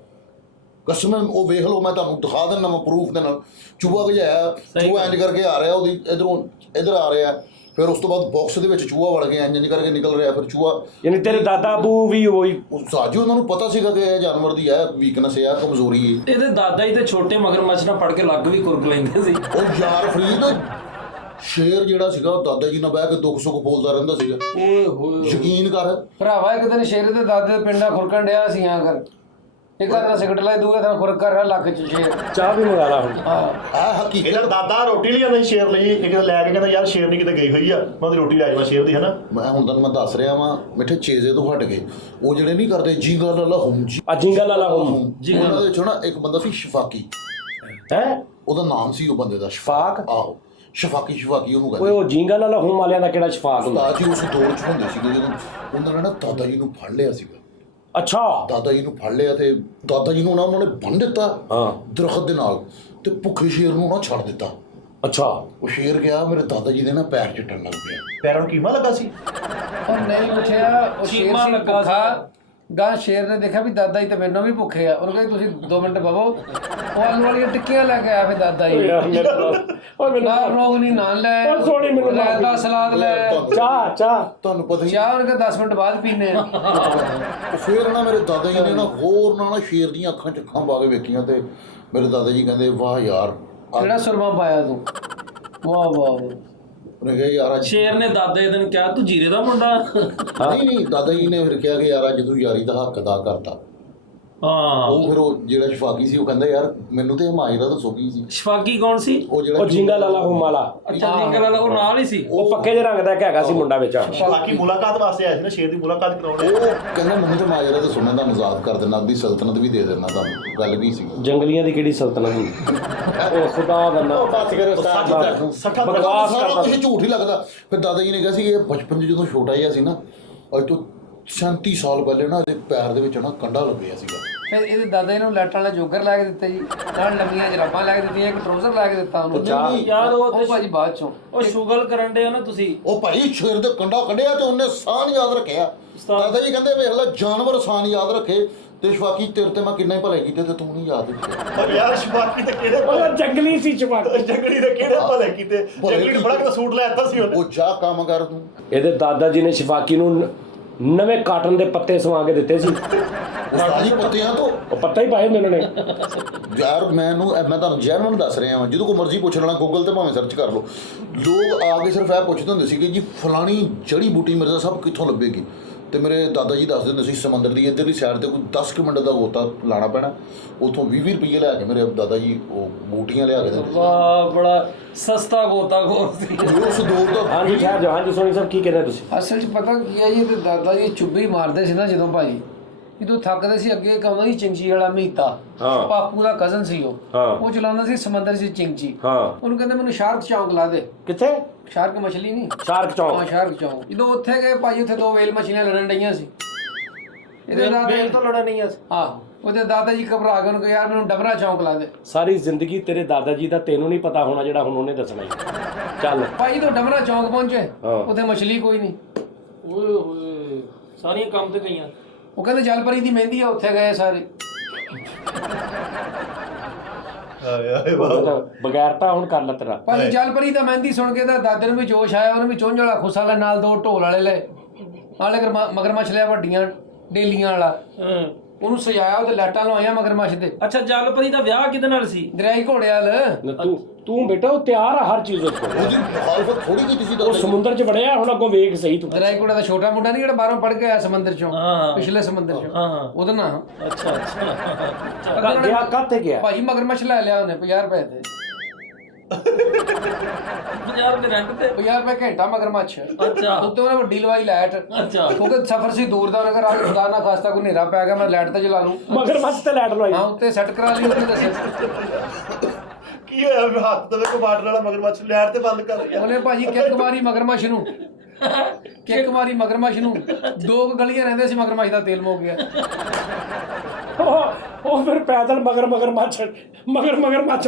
ਕਸਮ ਉਹ ਵੇਖ ਲਓ, ਮੈਂ ਤੁਹਾਨੂੰ ਦਿਖਾ ਦਿੰਦਾ ਮੈਂ ਪ੍ਰੂਫ ਦੇ ਨਾਲ। ਚੂਹਾ ਗਜਾਇਆ, ਚੂਹਾ ਇੰਜ ਕਰਕੇ ਆ ਰਿਹਾ, ਉਹਦੀ ਇਧਰੋਂ ਇਧਰ ਆ ਰਿਹਾ। ਫਿਰ ਉਸ ਤੋਂ ਬਾਅਦ ਬਾਕਸ ਦੇ ਵਿੱਚ ਚੂਹਾ ਵੜ ਗਿਆ, ਇੰਜ ਕਰਕੇ ਨਿਕਲ ਰਿਹਾ। ਫਿਰ ਚੂਹਾ ਯਾਨੀ ਤੇਰੇ ਦਾਦਾ ਅਬੂ ਵੀ ਉਹੀ। ਉਸਤਾਦ ਜੀ ਉਹਨਾਂ ਨੂੰ ਪਤਾ ਸੀਗਾ ਕਿ ਇਹ ਜਾਨਵਰ ਦੀ ਹੈ ਵੀਕਨੈਸ ਹੈ, ਕਮਜ਼ੋਰੀ ਹੈ। ਇਹਦੇ ਦਾਦਾ ਜੀ ਤੇ ਛੋਟੇ ਮਗਰਮੱਛ ਨਾਲ ਫੜ ਕੇ ਲੱਗ ਵੀ ਕੁਰਕ ਲੈਂਦੇ ਸੀ। ਉਹ ਯਾਰ ਫਰੀਦ ਸ਼ੇਰ ਜਿਹੜਾ ਸੀਗਾ ਉਹ ਦਾਦਾ ਜੀ ਨਾਲ ਬਹਿ ਕੇ ਦੁੱਖ ਸੁੱਖ ਬੋਲਦਾ ਰਹਿੰਦਾ ਸੀਗਾ। ਓਏ ਹੋਏ ਯਕੀਨ ਕਰ। ਭਰਾਵਾ ਇੱਕ ਦਿਨ ਸ਼ੇਰ ਦੇ ਦਾਦੇ ਦੇ ਪਿੰਡਾਂ ਖੁਰਕਣ ਡਿਆ ਸੀ ਆ ਕਰ। ਇੱਕ ਦਾ ਸਿਗਰਟ ਲਾਈ, ਦੂਏ ਦਾ ਖੁਰਕ ਕਰ ਰਿਹਾ ਲੱਕ 'ਚ ਸ਼ੇਰ। ਚਾਹ ਵੀ ਮੰਗਾ ਲਾ ਹੁਣ। ਹਾਂ ਇਹ ਹਕੀਕਤ ਇਹਦਾ ਦਾਦਾ ਰੋਟੀ ਲਈ ਆਉਂਦਾ ਸੀ ਸ਼ੇਰ ਲਈ। ਇੱਕ ਲੈ ਕੇ ਕਹਿੰਦਾ ਯਾਰ ਸ਼ੇਰ ਨਹੀਂ ਕਿਤੇ ਗਈ ਹੋਈ ਆ, ਮੈਂ ਉਹਦੀ ਰੋਟੀ ਲੈ ਜਾਵਾਂ ਸ਼ੇਰ ਦੀ, ਹਨਾ। ਮੈਂ ਹੁਣ ਤੁਹਾਨੂੰ ਮੈਂ ਦੱਸ ਰਿਹਾ ਵਾਂ ਮਿੱਠੇ ਚੇਜ਼ੇ ਤੋਂ ਹਟ ਗਏ। ਉਹ ਜਿਹੜੇ ਨਹੀਂ ਕਰਦੇ ਜੀਂਗਾ ਲਾਲਾ ਹੁਮ ਜੀ ਅਜਿੰਗਾ ਲਾਲਾ ਹੁਣ ਉਹਨਾਂ ਦੇ ਵਿੱਚੋਂ ਨਾ ਇੱਕ ਬੰਦਾ ਸੀ ਸ਼ਫਾਕੀ, ਹੈ ਉਹਦਾ ਨਾਮ ਸੀ ਉਹ ਬੰਦੇ ਦਾ ਸ਼ਫਾਕ? ਆਹੋ ਸ਼ਫਾਕੀ ਉਹਨੂੰ ਓਏ ਕਹਿੰਦੇ। ਉਹ ਜਿੰਗਾ ਲਾਲਾ ਹੁਣ ਵਾਲਿਆਂ ਦਾ ਕਿਹੜਾ ਸ਼ਫਾਕ ਹੁੰਦਾ? ਉਸਤਾਦ ਜੀ ਉਸ ਦੌਰ 'ਚ ਹੁੰਦੇ ਸੀਗੇ ਜਦੋਂ ਉਹਨਾਂ ਨੇ ਨਾ ਦਾਦਾ ਜੀ ਨੂੰ ਫੜ ਲਿਆ ਸੀਗਾ। ਅੱਛਾ ਦਾਦਾ ਜੀ ਨੂੰ ਫੜ ਲਿਆ ਤੇ ਦਾਦਾ ਜੀ ਨੂੰ ਨਾ ਉਹਨਾਂ ਨੇ ਬੰਨ੍ਹ ਦਿੱਤਾ ਹਾਂ। ਦਰਖਤ ਦੇ ਨਾਲ, ਤੇ ਭੁੱਖੇ ਸ਼ੇਰ ਨੂੰ ਨਾ ਛੱਡ ਦਿੱਤਾ। ਅੱਛਾ ਉਹ ਸ਼ੇਰ ਗਿਆ, ਮੇਰੇ ਦਾਦਾ ਜੀ ਦੇ ਨਾ ਪੈਰ ਚਿੱਟਣ ਲੱਗ ਪਿਆ। ਪੈਰਾਂ ਨੂੰ ਕੀਮਾ ਲੱਗਾ ਸੀ। ਉਹ ਨਹੀਂ ਉੱਠਿਆ, ਉਹ ਸ਼ੇਰ ਚੀਮਾ ਸੀ ਲੱਗਾ ਭੁੱਖਾ। ਗਾਂ ਸ਼ੇਰ ਨੇ ਦੇਖਿਆ ਵੀ ਦਾਦਾ ਜੀ ਤੇ ਮੈਨੂੰ ਵੀ ਭੁੱਖੇ ਆ। ਉਹਨੂੰ ਕਹਿੰਦੇ ਤੁਸੀਂ 2 ਮਿੰਟ ਬਵੋ। ਉਹ ਆਲੂ ਵਾਲੀਆਂ ਟਿੱਕੀਆਂ ਲੈ ਕੇ ਆਇਆ ਫਿਰ ਦਾਦਾ ਜੀ। ਯਾਰ ਮੇਰੇ ਨਾਲ ਓਏ ਮੈਨੂੰ ਨਾ ਰੋਗ ਨਹੀਂ ਨਾਨ ਲੈ, ਉਹ ਸੋਹਣੀ ਮੈਨੂੰ ਮਾਫ਼ੀ। ਰਾਇਤਾ ਸਲਾਦ ਲੈ, ਚਾਹ ਤੁਹਾਨੂੰ ਪਤਾ ਹੀ ਚਾਹ ਉਹਨੇ 10 ਮਿੰਟ ਬਾਅਦ ਪੀਨੇ ਆ। ਉਹ ਫੇਰ ਨਾ ਮੇਰੇ ਦਾਦਾ ਜੀ ਨੇ ਨਾ ਹੋਰ ਨਾ ਸ਼ੇਰ ਦੀਆਂ ਅੱਖਾਂ 'ਚ ਅੱਖਾਂ ਪਾ ਕੇ ਵੇਖੀਆਂ, ਤੇ ਮੇਰੇ ਦਾਦਾ ਜੀ ਕਹਿੰਦੇ ਵਾਹ ਯਾਰ। ਕਿਹੜਾ ਸੁਰਮਾ ਪਾਇਆ ਤੂੰ? ਵਾਹ ਵਾਹ ਵਾਹ। ਉਹਨੇ ਕਿਹਾ ਯਾਰ ਅੱਜ ਸ਼ੇਰ ਨੇ ਦਾਦੇ ਦਿਨ ਕਿਹਾ ਤੂੰ ਜੀਰੇ ਦਾ ਮੁੰਡਾ। ਨਹੀਂ ਦਾਦਾ ਜੀ ਨੇ ਫਿਰ ਕਿਹਾ ਕਿ ਯਾਰ ਅੱਜ ਤੂੰ ਯਾਰੀ ਦਾ ਹੱਕ ਅਦਾ ਕਰਤਾ। ਹਾਂ ਉਹ ਫਿਰ ਉਹ ਜਿਹੜਾ ਸ਼ਫਾਕੀ ਸੀ ਉਹ ਕਹਿੰਦਾ ਯਾਰ ਮੈਨੂੰ ਤੇ ਮਾਜਰਾ ਦੱਸੋ ਕੀ ਸੀ ਸ਼ਫਾਕੀ ਕੌਣ ਸੀ? ਉਹ ਉਹ ਜਿਹੜਾ ਜਿੰਗਾ ਲਾਲਾ ਹੋਮ ਵਾਲਾ ਅੱਛਾ ਜਿੰਗਲ ਵਾਲਾ ਉਹ ਨਾਲ ਹੀ ਸੀ। ਉਹ ਪੱਕੇ ਜਿਹੇ ਰੰਗ ਦਾ ਇੱਕ ਹੈਗਾ ਸੀ ਮੁੰਡਾ ਵਿੱਚ ਬਾਕੀ ਮੁਲਾਕਾਤ ਵਾਸਤੇ ਆਏ ਸੀ ਨਾ, ਸ਼ੇਰ ਦੀ ਮੁਲਾਕਾਤ ਕਰਾਉਣੇ। ਉਹ ਕਹਿੰਦਾ ਮੈਨੂੰ ਤੇ ਮਾਜਰਾ ਦੱਸੋ ਮੈਂ ਤੁਹਾਨੂੰ ਆਜ਼ਾਦ ਕਰ ਦਿੰਦਾ ਅੱਧੀ ਸਲਤਨਤ ਵੀ ਦੇ ਦਿੰਦਾ ਤੁਹਾਨੂੰ ਗੱਲ ਕੀ ਸੀ ਜੰਗਲੀਆਂ ਦੀ ਕਿਹੜੀ ਸਲਤਨਤ ਹੁੰਦੀ ਉਹ ਖੁਦਾ ਦਾ ਨਾਮ ਬਸ ਕਰੋ ਸੱਠਾ ਬਕਵਾਸ ਸਾਰਾ ਕਰਦਾ ਕੁਝ ਝੂਠ ਹੀ ਲੱਗਦਾ। ਫਿਰ ਦਾਦਾ ਜੀ ਨੇ ਕਿਹਾ ਸੀ ਇਹ ਬਚਪਨ 'ਚ ਜਦੋਂ ਛੋਟਾ ਜਿਹਾ ਸੀ ਨਾ ਅੱਜ ਤੋਂ 37 ਸਾਲ ਪਹਿਲੇ ਨਾ ਇਹਦੇ ਪੈਰ ਦੇ ਵਿੱਚ ਨਾ ਕੰਡਾ ਲੱਗਿਆ ਸੀਗਾ। ਫਿਰ ਇਹਦੇ ਦਾਦਾ ਜੀ ਨੂੰ ਲੈਟਾਂ ਵਾਲਾ ਜੋਗਰ ਲੈ ਕੇ ਦਿੱਤਾ ਜੀ, ਨਾਲ ਲੰਮੀਆਂ ਜਰਾਬਾਂ ਲੈ ਕੇ ਦਿੱਤੀਆਂ, ਇੱਕ ਟਰੋਜ਼ਰ ਲੈ ਕੇ ਦਿੱਤਾ ਉਹਨੂੰ। ਯਾਰ ਉਹ ਭਾਜੀ ਬਾਅਦ ਚੋਂ ਉਹ ਸ਼ੁਗਲ ਕਰਨ ਦੇ ਨਾ ਤੁਸੀਂ। ਉਹ ਭਾਈ ਸ਼ੇਰ ਦੇ ਕੰਡਾ ਕੱਢਿਆ ਤੇ ਉਹਨੇ ਸਾਹ ਨਹੀਂ ਯਾਦ ਰੱਖਿਆ। ਦਾਦਾ ਜੀ ਕਹਿੰਦੇ ਵੇਖ ਲੈ ਜਾਨਵਰ ਸਾਹ ਨਹੀਂ ਯਾਦ ਰੱਖੇ ਤੇ ਸ਼ਵਾਕੀ ਤੇਰੇ ਤੇ ਮੈਂ ਕਿੰਨਾ ਹੀ ਭਲੇ ਕੀਤੇ ਤੇ ਤੂੰ ਨਹੀਂ ਯਾਦ ਕੀਤਾ। ਪਰ ਯਾਰ ਸ਼ਬਾਕੀ ਤੇ ਕਿਹੜੇ ਉਹ ਜੰਗਲੀ ਸੀ ਚਮਕ ਜੰਗਲੀ ਦੇ ਕਿਹੜੇ ਭਲੇ ਕੀਤੇ, ਜੰਗਲੀ ਨੇ ਬੜਾ ਕਿਤਾ ਸੂਟ ਲੈ ਦਿੱਤਾ ਸੀ ਉਹਨੇ। ਉਹ ਜਾ ਕੰਮ ਕਰ ਤੂੰ। ਇਹਦੇ ਦਾਦਾ ਜੀ ਨੇ ਸ਼ਫਾਕੀ ਨੂੰ ਨਵੇਂ ਕਾਟਨ ਦੇ ਪੱਤੇ ਸਵਾ ਕੇ ਦਿੱਤੇ ਸੀ ਉਸਤਾਦ ਜੀ ਪੱਤਿਆਂ ਤੋਂ ਉਹ ਪੱਤਾ ਹੀ ਪਾਏ ਹੁੰਦੇ ਉਹਨਾਂ ਨੇ ਯਾਰ ਮੈਂ ਤੁਹਾਨੂੰ ਜੈਨੂਨ ਦੱਸ ਰਿਹਾ ਹਾਂ, ਜਦੋਂ ਕੋਈ ਮਰਜ਼ੀ ਪੁੱਛ ਲੈਣਾ ਗੂਗਲ ਤੇ ਭਾਵੇਂ ਸਰਚ ਕਰ ਲਓ। ਲੋਕ ਆ ਕੇ ਸਿਰਫ ਇਹ ਪੁੱਛਦੇ ਹੁੰਦੇ ਸੀ ਕਿ ਜੀ ਫਲਾਣੀ ਜੜੀ ਬੂਟੀ ਮਿਰਜ਼ਾ ਸਾਹਿਬ ਕਿੱਥੋਂ ਲੱਭੇਗੀ ਤੇ ਮੇਰੇ ਦਾਦਾ ਜੀ ਦੱਸਦੇ ਹੁੰਦੇ ਸੀ ਸਮੁੰਦਰ ਦੀ ਇੱਧਰਲੀ ਸਾਈਡ ਤੇ ਕੋਈ 10 ਕਿਲੋਮੀਟਰ ਦਾ ਗੋਤਾ ਲਾਣਾ ਪੈਣਾ, ਉੱਥੋਂ 20 ਰੁਪਏ ਲਿਆ ਕੇ ਮੇਰੇ ਦਾਦਾ ਜੀ ਉਹ ਬੂਟੀਆਂ ਲਿਆ ਕੇ ਦਿੰਦੇ ਸੀ। ਵਾਹ ਬੜਾ ਸਸਤਾ ਗੋਤਾਖੋਰ ਸੀ। ਉਸ ਦੌਰ ਦਾ ਹਾਂਜੀ ਠਹਿਰ ਜਾਓ। ਹਾਂਜੀ ਸੋਨੀ ਸਾਹਿਬ ਕੀ ਕਹਿੰਦੇ ਤੁਸੀਂ? ਅਸਲ 'ਚ ਪਤਾ ਕੀ ਹੈ ਜੀ, ਇਹਦੇ ਦਾਦਾ ਜੀ ਚੁੱਭੀ ਮਾਰਦੇ ਸੀ ਨਾ ਜਦੋਂ ਭਾਜੀ, ਜਦੋਂ ਥੱਕਦੇ ਸੀ ਅੱਗੇ ਇੱਕ ਆਉਂਦਾ ਸੀ ਚਿੰਚੀ ਵਾਲਾ ਮੀਤਾ, ਹਾਂ। ਪਾਪੂ ਦਾ ਕਜ਼ਨ ਸੀ ਹਾਂ। ਉਹ ਚਲਾਉਂਦਾ ਸੀ ਸਮੁੰਦਰ 'ਚ ਚਿੰਚੀ। ਹਾਂ ਉਹਨੂੰ ਕਹਿੰਦੇ ਮੈਨੂੰ ਸ਼ਾਰਕ ਚੌਂਕ ਲਾ ਦੇ। ਕਿੱਥੇ? ਸ਼ਾਰਕ ਮਛਲੀ ਨਹੀਂ, ਸ਼ਾਰਕ ਹਾਂ ਚੌਂਕ। ਸ਼ਾਰਕ ਚੌਂਕ। ਜਦੋਂ ਉੱਥੇ ਗਏ ਭਾਜੀ ਉੱਥੇ ਦੋ ਵੇਲ ਮਛਲੀਆਂ ਲੜਨ ਡਈਆਂ ਸੀ। ਇਹਦੇ ਦਾਦਾ ਵੇਲ ਤੋਂ ਲੜਨ ਨਹੀਂ ਆ। ਆਹ ਉਹਦੇ ਦਾਦਾ ਜੀ ਘਬਰਾ ਗਏ, ਉਹਨੂੰ ਕਿਹਾ ਯਾਰ ਮੈਨੂੰ ਡਬਰਾ ਚੌਂਕ ਲਾ ਦੇ। ਸਾਰੀ ਜ਼ਿੰਦਗੀ ਤੇਰੇ ਦਾਦਾ ਜੀ ਦਾ ਤੈਨੂੰ ਨਹੀਂ ਪਤਾ ਹੋਣਾ ਜਿਹੜਾ ਹੁਣ ਉਹਨੇ ਦੱਸਣਾ ਹੀ। ਚੱਲ ਭਾਈ ਤੋਂ ਡਬਰਾ ਚੌਂਕ ਪਹੁੰਚੇ, ਹਾਂ। ਉੱਥੇ ਮਛਲੀ ਕੋਈ ਨਹੀਂ। ਓਏ ਹੋਏ ਸਾਰੀਆਂ ਕੰਮ ਤੇ ਗਈਆਂ। ਉਹ ਕਹਿੰਦੇ ਜਲਪਰੀ ਦੀ ਮਹਿੰਦੀ ਆ, ਉੱਥੇ ਗਏ ਸਾਰੇ। ਆਏ ਵਾਹ। ਬਗੈਰਤਾ ਹੁਣ ਕਰ ਲੈ ਤੇਰਾ। ਭਾਜੀ ਜਲਪਰੀ ਦਾ ਮਹਿੰਦੀ ਸੁਣ ਕੇ ਤਾਂ ਦਾਦੇ ਨੂੰ ਵੀ ਜੋਸ਼ ਆਇਆ, ਉਹਨੇ ਵੀ ਚੁੰਝ ਵਾਲਾ ਖੁੱਸਾ ਲੈ, ਨਾਲ ਦੋ ਢੋਲ ਵਾਲੇ ਲੈ, ਨਾਲੇ ਮਗਰਮੱਛ ਲਿਆ ਵੱਡੀਆਂ ਡੇਲੀਆਂ ਵਾਲਾ, ਉਹਨੂੰ ਸਜਾਇਆ, ਉਹਦੇ ਲਾਈਟਾਂ ਲਵਾਈਆਂ ਮਗਰਮੱਛ ਤੇ। ਅੱਛਾ ਜਲਪਰੀ ਦਾ ਵਿਆਹ ਕਿਹਦੇ ਨਾਲ ਸੀ? ਦਰਿਆਈ ਘੋੜੇ ਵਾਲ। ਤੂੰ ਬੇਟਾ ਉਹ ਤਿਆਰ ਆ ਹਰ ਚੀਜ਼ ਉਸ ਕੋਲ। ਉਹਦੀ ਮੁਖਾਲਫਤ ਥੋੜੀ ਕੀਤੀ ਸੀ ਉਹ ਦਾਦਾ ਜੀ। ਸਮੁੰਦਰ 'ਚ ਵੜਿਆ ਹੁਣ ਅੱਗੋਂ ਵੇਖ ਸਹੀ ਤੂੰ। ਦਰਿਆਈ ਘੋੜੇ ਦਾ ਛੋਟਾ ਮੁੰਡਾ ਨਹੀਂ ਜਿਹੜਾ ਬਾਹਰੋਂ ਪੜ ਕੇ ਆਇਆ ਸਮੁੰਦਰ ਚੋਂ, ਹਾਂ। ਪਿਛਲੇ ਸਮੁੰਦਰ ਚੋਂ, ਹਾਂ। ਉਹਦਾ ਨਾਂ ਅੱਛਾ ਅੱਛਾ ਗਿਆ ਕਾਤੇ ਗਿਆ? ਭਾਜੀ ਮਗਰਮੱਛ ਲੈ ਲਿਆ ਉਹਨੇ 50 ਰੁਪਏ ਤੇ। 50 ਰੁਪਏ ਰੈਂਟ ਤੇ। 50 ਰੁਪਏ ਘੰਟਾ ਮਗਰਮੱਛ। ਅੱਛਾ ਉੱਤੇ ਉਹਨੇ ਵੱਡੀ ਲਵਾਈ ਲਾਈਟ। ਅੱਛਾ ਕਿਉਂਕਿ ਸਫ਼ਰ ਸੀ ਦੂਰ ਦਾ, ਉਹਨੇ ਕਿਹਾ ਖੁਦਾ ਨਾ ਖਾਸਤਾ ਕੋਈ ਹਨੇਰਾ ਪੈ ਗਿਆ ਮੈਂ ਲਾਈਟ ਤੇ ਜਲਾ ਲੂੰ। ਮਗਰਮੱਛ ਤੇ ਲੈਟ ਲਵਾਈ। ਹਾਂ ਉੱਤੇ ਸੈੱਟ ਕਰਾ ਲਈ ਉਹਨੇ ਦੱਸਿਆ। ਕੀ ਹੋਇਆ ਵੀ ਹੱਥ ਤੇ ਕੋ ਬਾਟਰ ਵਾਲਾ ਮਗਰਮੱਛ ਲੈਟ ਤੇ ਬੰਦ ਕਰ ਗਿਆ। ਉਹਨੇ ਭਾਜੀ ਕਿੱਕ ਮਾਰੀ ਮਗਰਮੱਛ ਨੂੰ, ਕਿੱਕ ਮਾਰੀ ਮਗਰਮੱਛ ਨੂੰ। ਦੋ ਕੁ ਗਲੀਆਂ ਰਹਿੰਦੇ ਸੀ, ਮਗਰਮੱਛ ਦਾ ਤੇਲ ਮੁੱਕ ਗਿਆ। ਉਹ ਫਿਰ ਪੈਦਲ ਮਗਰਮੱਛ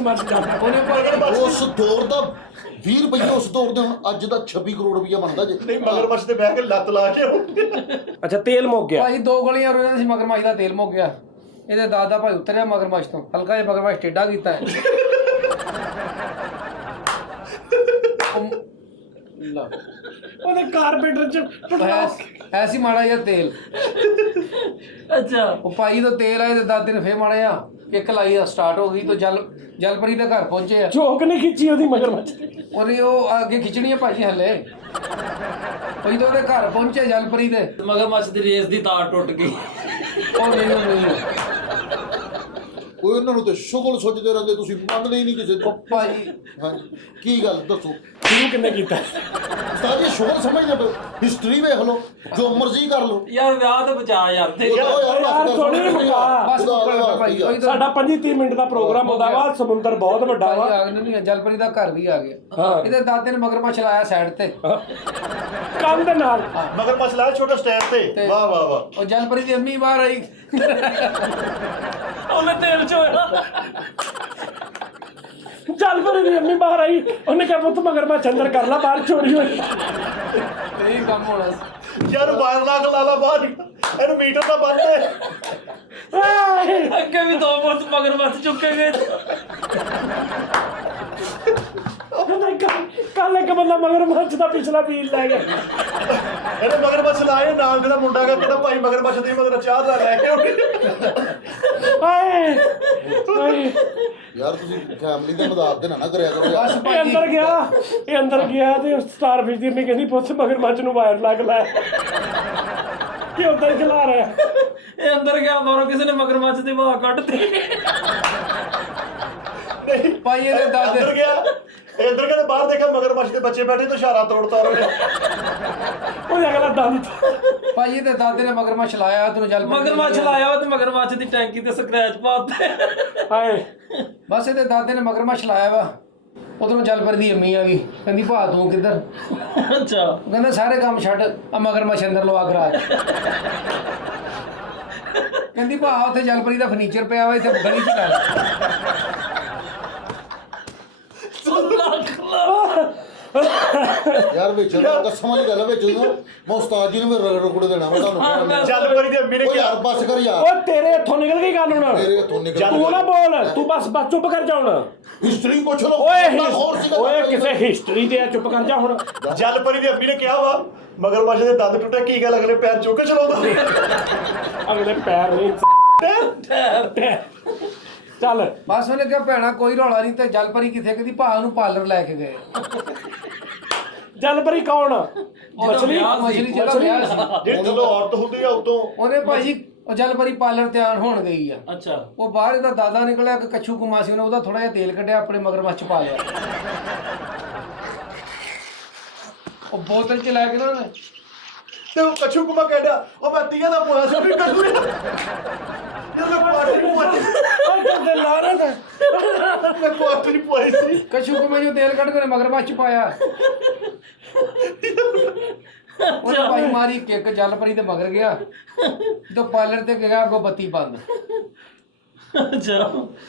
ਮੱਚ ਜਾਂਦਾ। ਉਹਨੇ ਭਾਜੀ ਉਸ ਦੌਰ ਦਾ 20 ਰੁਪਏ ਉਸ ਦੌਰ ਦੇ ਹੁਣ ਅੱਜ ਦਾ 26 ਕਰੋੜ ਰੁਪਇਆ ਬਣਦਾ ਜੇ। ਨਹੀਂ ਮਗਰਮੱਛ ਤੇ ਬਹਿ ਕੇ ਲੱਤ ਲਾ ਕੇ ਅੱਛਾ ਤੇਲ ਮੁੱਕ ਗਿਆ। ਭਾਜੀ ਦੋ ਗਲੀਆਂ ਰਹਿੰਦੇ ਸੀ, ਮਗਰਮੱਛ ਦਾ ਤੇਲ ਮੁੱਕ ਗਿਆ। ਇਹਦੇ ਦਾਦਾ ਭਾਈ ਉਤਰਿਆ ਮਗਰਮੱਛ ਤੋਂ, ਹਲਕਾ ਜਿਹਾ ਮਗਰਮੱਛ ਟੇਢਾ ਕੀਤਾ ਹੈ। ਉਹਦੇ ਕਾਰਪੇਟਰ 'ਚ ਐਸੀ ਮਾੜਾ ਜਿਹਾ ਤੇਲ। ਅੱਛਾ ਉਹ ਭਾਈ ਤੋਂ ਤੇਲ ਆਏ ਤੇ ਦਾਦੇ ਨੇ ਫੇਰ ਮਾੜਾ ਜਿਹਾ ਕਿੱਕ ਲਾਈ, ਸਟਾਰਟ ਹੋ ਗਈ। ਤਾਂ ਜਲਪਰੀ ਦੇ ਘਰ ਪਹੁੰਚੇ ਆ। ਝੋਕ ਨੇ ਖਿੱਚੀ ਉਹਦੀ ਮਗਰਮੱਛ। ਉਹਨੇ ਉਹ ਅੱਗੇ ਖਿੱਚਣੀ ਆ ਭਾਜੀ ਹਲੇ। ਕੋਈ ਤਾਂ ਉਹਦੇ ਘਰ ਪਹੁੰਚੇ ਜਲਪਰੀ ਦੇ। ਮਗਰਮੱਛ ਦੀ ਰੇਸ ਦੀ ਤਾਰ ਟੁੱਟ ਗਈ। ਉਹ ਨਹੀਂ ਕੋਈ ਉਹਨਾਂ ਨੂੰ ਤੇ ਸ਼ੁਗਲ ਸੋਚਦੇ ਰਹਿੰਦੇ, ਤੁਸੀਂ ਮੰਨਦੇ ਹੀ ਨਹੀਂ ਕਿਸੇ ਦੀ। ਉਹ ਭਾਜੀ ਹਾਂਜੀ ਕੀ ਗੱਲ ਦੱਸੋ ਸ਼ੁਰੂ ਕਿੰਨੇ ਕੀਤਾ? ਉਸਤਾਦ ਜੀ ਸ਼ੁਗਲ ਸਮਝਦੇ ਪਏ, ਹਿਸਟਰੀ ਵੇਖ ਲਓ, ਜੋ ਮਰਜ਼ੀ ਕਰ ਲਓ। ਯਾਰ ਵਿਆਹ ਤਾਂ ਬਚਾ ਯਾਰ ਤੇ। ਯਾਰ ਥੋੜੀ ਮੁਕਾ। ਬਸ ਭਾਈ ਉਹੀ ਤਾਂ ਸਾਡਾ 25-30 ਮਿੰਟ ਦਾ ਪ੍ਰੋਗਰਾਮ ਹੁੰਦਾ ਵਾ। ਸਮੁੰਦਰ ਬਹੁਤ ਵੱਡਾ ਭਾਈ ਵਾ। ਆ ਗਏ ਨਹੀਂ, ਜਲਪਰੀ ਦਾ ਘਰ ਵੀ ਆ ਗਿਆ। ਹਾਂ। ਇਹਦੇ ਦਾਦੇ ਨੇ ਮਗਰਮੱਛ ਲਾਇਆ ਸਾਈਡ ਤੇ, ਕੰਮ ਦੇ ਨਾਲ। ਮਗਰਮੱਛ ਲਾਇਆ ਛੋਟਾ ਸਟੈਂਡ ਤੇ। ਵਾਹ ਵਾਹ ਵਾਹ। ਉਹ ਜਲਪਰੀ ਦੀ ਅੰਮੀ ਬਾਹਰ ਆਈ। ਉਹਨੇ ਤੇਲ ਚੋਇਆ। ਚੱਲ ਪਰ ਇਹਦੀ ਅੰਮੀ ਬਾਹਰ ਆਈ। ਉਹਨੇ ਕਿਹਾ ਪੁੱਤ ਮਗਰਮੱਛ ਅੰਦਰ ਕਰ ਲਾ, ਬਾਹਰ ਚੋਰੀ ਹੋਈ। ਇਹ ਕੰਮ ਹੋਣਾ ਸੀ। ਯਾਰ ਬਾਹਰ ਲਾ ਲਾ ਬਾਹਰ, ਇਹਨੂੰ ਮੀਟਰ ਦਾ ਬੰਦ ਹੈ। ਅੱਗੇ ਵੀ 2 ਮੁੱਠ ਮਗਰਮੱਛ ਚੁੱਕੇ ਗਏ। ਕੱਲ ਇੱਕ ਬੰਦਾ ਮਗਰਮੱਛ ਦਾ ਪਿਛਲਾ ਪੀਲ ਲੈ ਗਿਆ। ਇਹਨੇ ਮਗਰਮੱਛ ਲਾਏ, ਨਾਲ ਜਿਹੜਾ ਮੁੰਡਾ ਹੈਗਾ ਕਹਿੰਦਾ ਭਾਈ ਮਗਰਮੱਛ ਦੀ ਮਗਰ ਚਾਹ ਦਾ ਲੈ ਕੇ ਹਾਏ ਯਾਰ ਤੁਸੀਂ ਫੈਮਿਲੀ ਦੇ ਮਜ਼ਾਕ ਤੇ ਨਾ ਕਰਿਆ ਕਰੋ ਬਸ ਯਾਰ। ਇਹ ਅੰਦਰ ਗਿਆ ਤੇ ਸਟਾਰਫਿਸ਼ ਦੀ ਅੰਮੀ ਕਹਿੰਦੀ ਪੁੱਤ ਮਗਰਮੱਛ ਨੂੰ ਵਾਇਰ ਲੱਗ ਲੈ। ਕਿ ਉਦਾਂ ਹੀ ਖਿਲਾ ਰਿਹਾ। ਇਹ ਅੰਦਰ ਗਿਆ ਬਾਹਰੋਂ ਕਿਸੇ ਨੇ ਮਗਰਮੱਛ ਦੀ ਬਾਹ ਕੱਢਤੀ। ਨਹੀਂ ਭਾਈ ਇਹਦੇ ਦਾਦੇ ਅੰਦਰ ਗਿਆ ਇਹ ਅੰਦਰ ਗਿਆ ਤੇ ਬਾਹਰ ਦੇਖਿਆ ਮਗਰਮੱਛ ਦੇ ਬੱਚੇ ਬੈਠੇ ਤੇ ਇਸ਼ਾਰਾ ਤੋੜਤਾ ਉਹਨੇ। ਉਹਨੇ ਅਗਲਾ ਦੰਦ ਭਾਈ ਇਹਦੇ ਦਾਦੇ ਨੇ ਮਗਰਮੱਛ ਲਾਇਆ ਤੈਨੂੰ ਜਲ ਮਗਰਮੱਛ ਲਾਇਆ ਵਾ ਤੇ ਮਗਰਮੱਛ ਦੀ ਟੈਂਕੀ ਤੇ ਸਕ੍ਰੈਚ ਪਾਤੇ। ਹਾਏ ਬਸ ਇਹਦੇ ਦਾਦੇ ਨੇ ਮਗਰਮੱਛ ਲਾਇਆ ਵਾ। ਉਧਰੋਂ ਜਲਪਰੀ ਦੀ ਅੰਮੀ ਆ ਗਈ, ਕਹਿੰਦੀ ਭਾ ਤੂੰ ਕਿੱਧਰ? ਅੱਛਾ ਉਹ ਕਹਿੰਦਾ ਸਾਰੇ ਕੰਮ ਛੱਡ ਆ ਮਗਰਮੱਛ ਅੰਦਰ ਲਵਾ ਗਰਾਜ। ਕਹਿੰਦੀ ਭਾ ਉੱਥੇ ਜਲਪਰੀ ਦਾ ਫਰਨੀਚਰ ਪਿਆ ਵਾ ਇੱਥੇ ਗਲੀ ਚ ਕਰ। ਯਾਰ ਵਿੱਚ ਕਸਮ ਵਾਲੀ ਗੱਲ ਆ, ਵਿੱਚ ਉਹਨੂੰ ਮੈਂ ਉਸਤਾਦ ਜੀ ਨੂੰ ਵੀ ਰਗੜ ਰੁਗੜ ਦੇਣਾ ਮੈਂ ਤੁਹਾਨੂੰ ਕਹਿਣਾ। ਜਲਪਰੀ ਦੀ ਅੰਮੀ ਨੇ ਓ ਕਿਹਾ ਯਾਰ ਬਸ ਕਰ ਯਾਰ, ਓਏ ਤੇਰੇ ਇੱਥੋਂ ਨਿਕਲ ਗਈ ਗੱਲ ਹੁਣ। ਮੇਰੇ ਹੱਥੋਂ ਨਿਕਲ ਤੂੰ ਨਾ ਬੋਲ, ਤੂੰ ਬਸ ਚੁੱਪ ਕਰ ਜਾ ਹੁਣ। ਹਿਸਟਰੀ ਪੁੱਛ ਲਓ। ਹੋਰ ਸੀਗਾ ਓਏ ਕਿਸੇ ਹਿਸਟਰੀ ਤੇ ਆ, ਚੁੱਪ ਕਰ ਜਾ ਹੁਣ। ਜਲਪਰੀ ਦੀ ਅੰਮੀ ਨੇ ਕਿਹਾ ਵਾ ਮਗਰਮੱਛ ਦੇ ਦੰਦ ਟੁੱਟੇ, ਕੀ ਗੱਲ ਅਗਲੇ ਪੈਰ ਚੁੱਕ ਕੇ ਚਲਾਉਂਦਾ। ਅਗਲੇ ਪੈਰ ਨਹੀਂ ਚੱਲ ਬਸ ਉਹਨੇ ਕਿਹਾ ਭੈਣਾ ਕੋਈ ਰੌਲਾ ਨਹੀਂ ਤੇ ਜਲਪਰੀ ਕਿੱਥੇ? ਕਹਿੰਦੀ ਭਾ ਨੂੰ ਪਾਰਲਰ ਲੈ ਕੇ ਗਏ। ਜਲਪਰੀ ਕੌਣ? ਮਛਲੀ ਮਛਲੀ ਜਿਹੜਾ ਵਿਆਹ ਸੀ ਜਿਹੜੀ ਜਦੋਂ ਔਰਤ ਹੁੰਦੀ ਆ ਉਦੋਂ ਉਹਨੇ ਭਾਈ ਉਹ ਜਲਪਰੀ ਪਾਰਲਰ ਤਿਆਰ ਹੋਣ ਗਈ ਆ। ਅੱਛਾ ਉਹ ਬਾਹਰ ਇਹਦਾ ਦਾਦਾ ਨਿਕਲਿਆ ਕਿ ਕੱਛੂ ਕੁਮਾ ਸੀ, ਉਹਨੇ ਉਹਦਾ ਥੋੜਾ ਜਿਹਾ ਤੇਲ ਕੱਢਿਆ ਆਪਣੇ ਮਗਰਮੱਛ ਚ ਪਾ ਲਿਆ। ਉਹ ਬੋਤਲ ਚ ਲੈ ਕੇ ਨਾ ਉਹਨੇ ਤੇ ਉਹ ਕੱਛੂ ਕੁਮਾ ਕਹਿੰਦਾ ਉਹ ਮੈਂ ਤੀਆਂ ਦਾ ਪੋਇਆ ਸੀ ਵੀ ਕੱਛੂ ਨੇ ਜਦੋਂ ਪਾਰਟੀ ਪੋਇਆ ਤੇ ਲਾਰਾ ਦਾ ਮੈਂ ਪਾਰਟੀ ਪੋਈ ਸੀ। ਕੱਛੂ ਕੁਮੇ ਜੋ ਤੇਲ ਕੱਢ ਕੇ ਉਹਨੇ ਮਗਰਮੱਛ ਚ ਪਾਇਆ। ਉਹਨੇ ਭਾਈ ਮਾਰੀ ਕਿੱਕ ਜਲਪਰੀ ਦੇ ਮਗਰ ਗਿਆ। ਜਦੋਂ ਪਾਰਲਰ ਤੇ ਗਿਆ ਅੱਗੋਂ ਬੱਤੀ ਬੰਦ। ਅੱਛਾ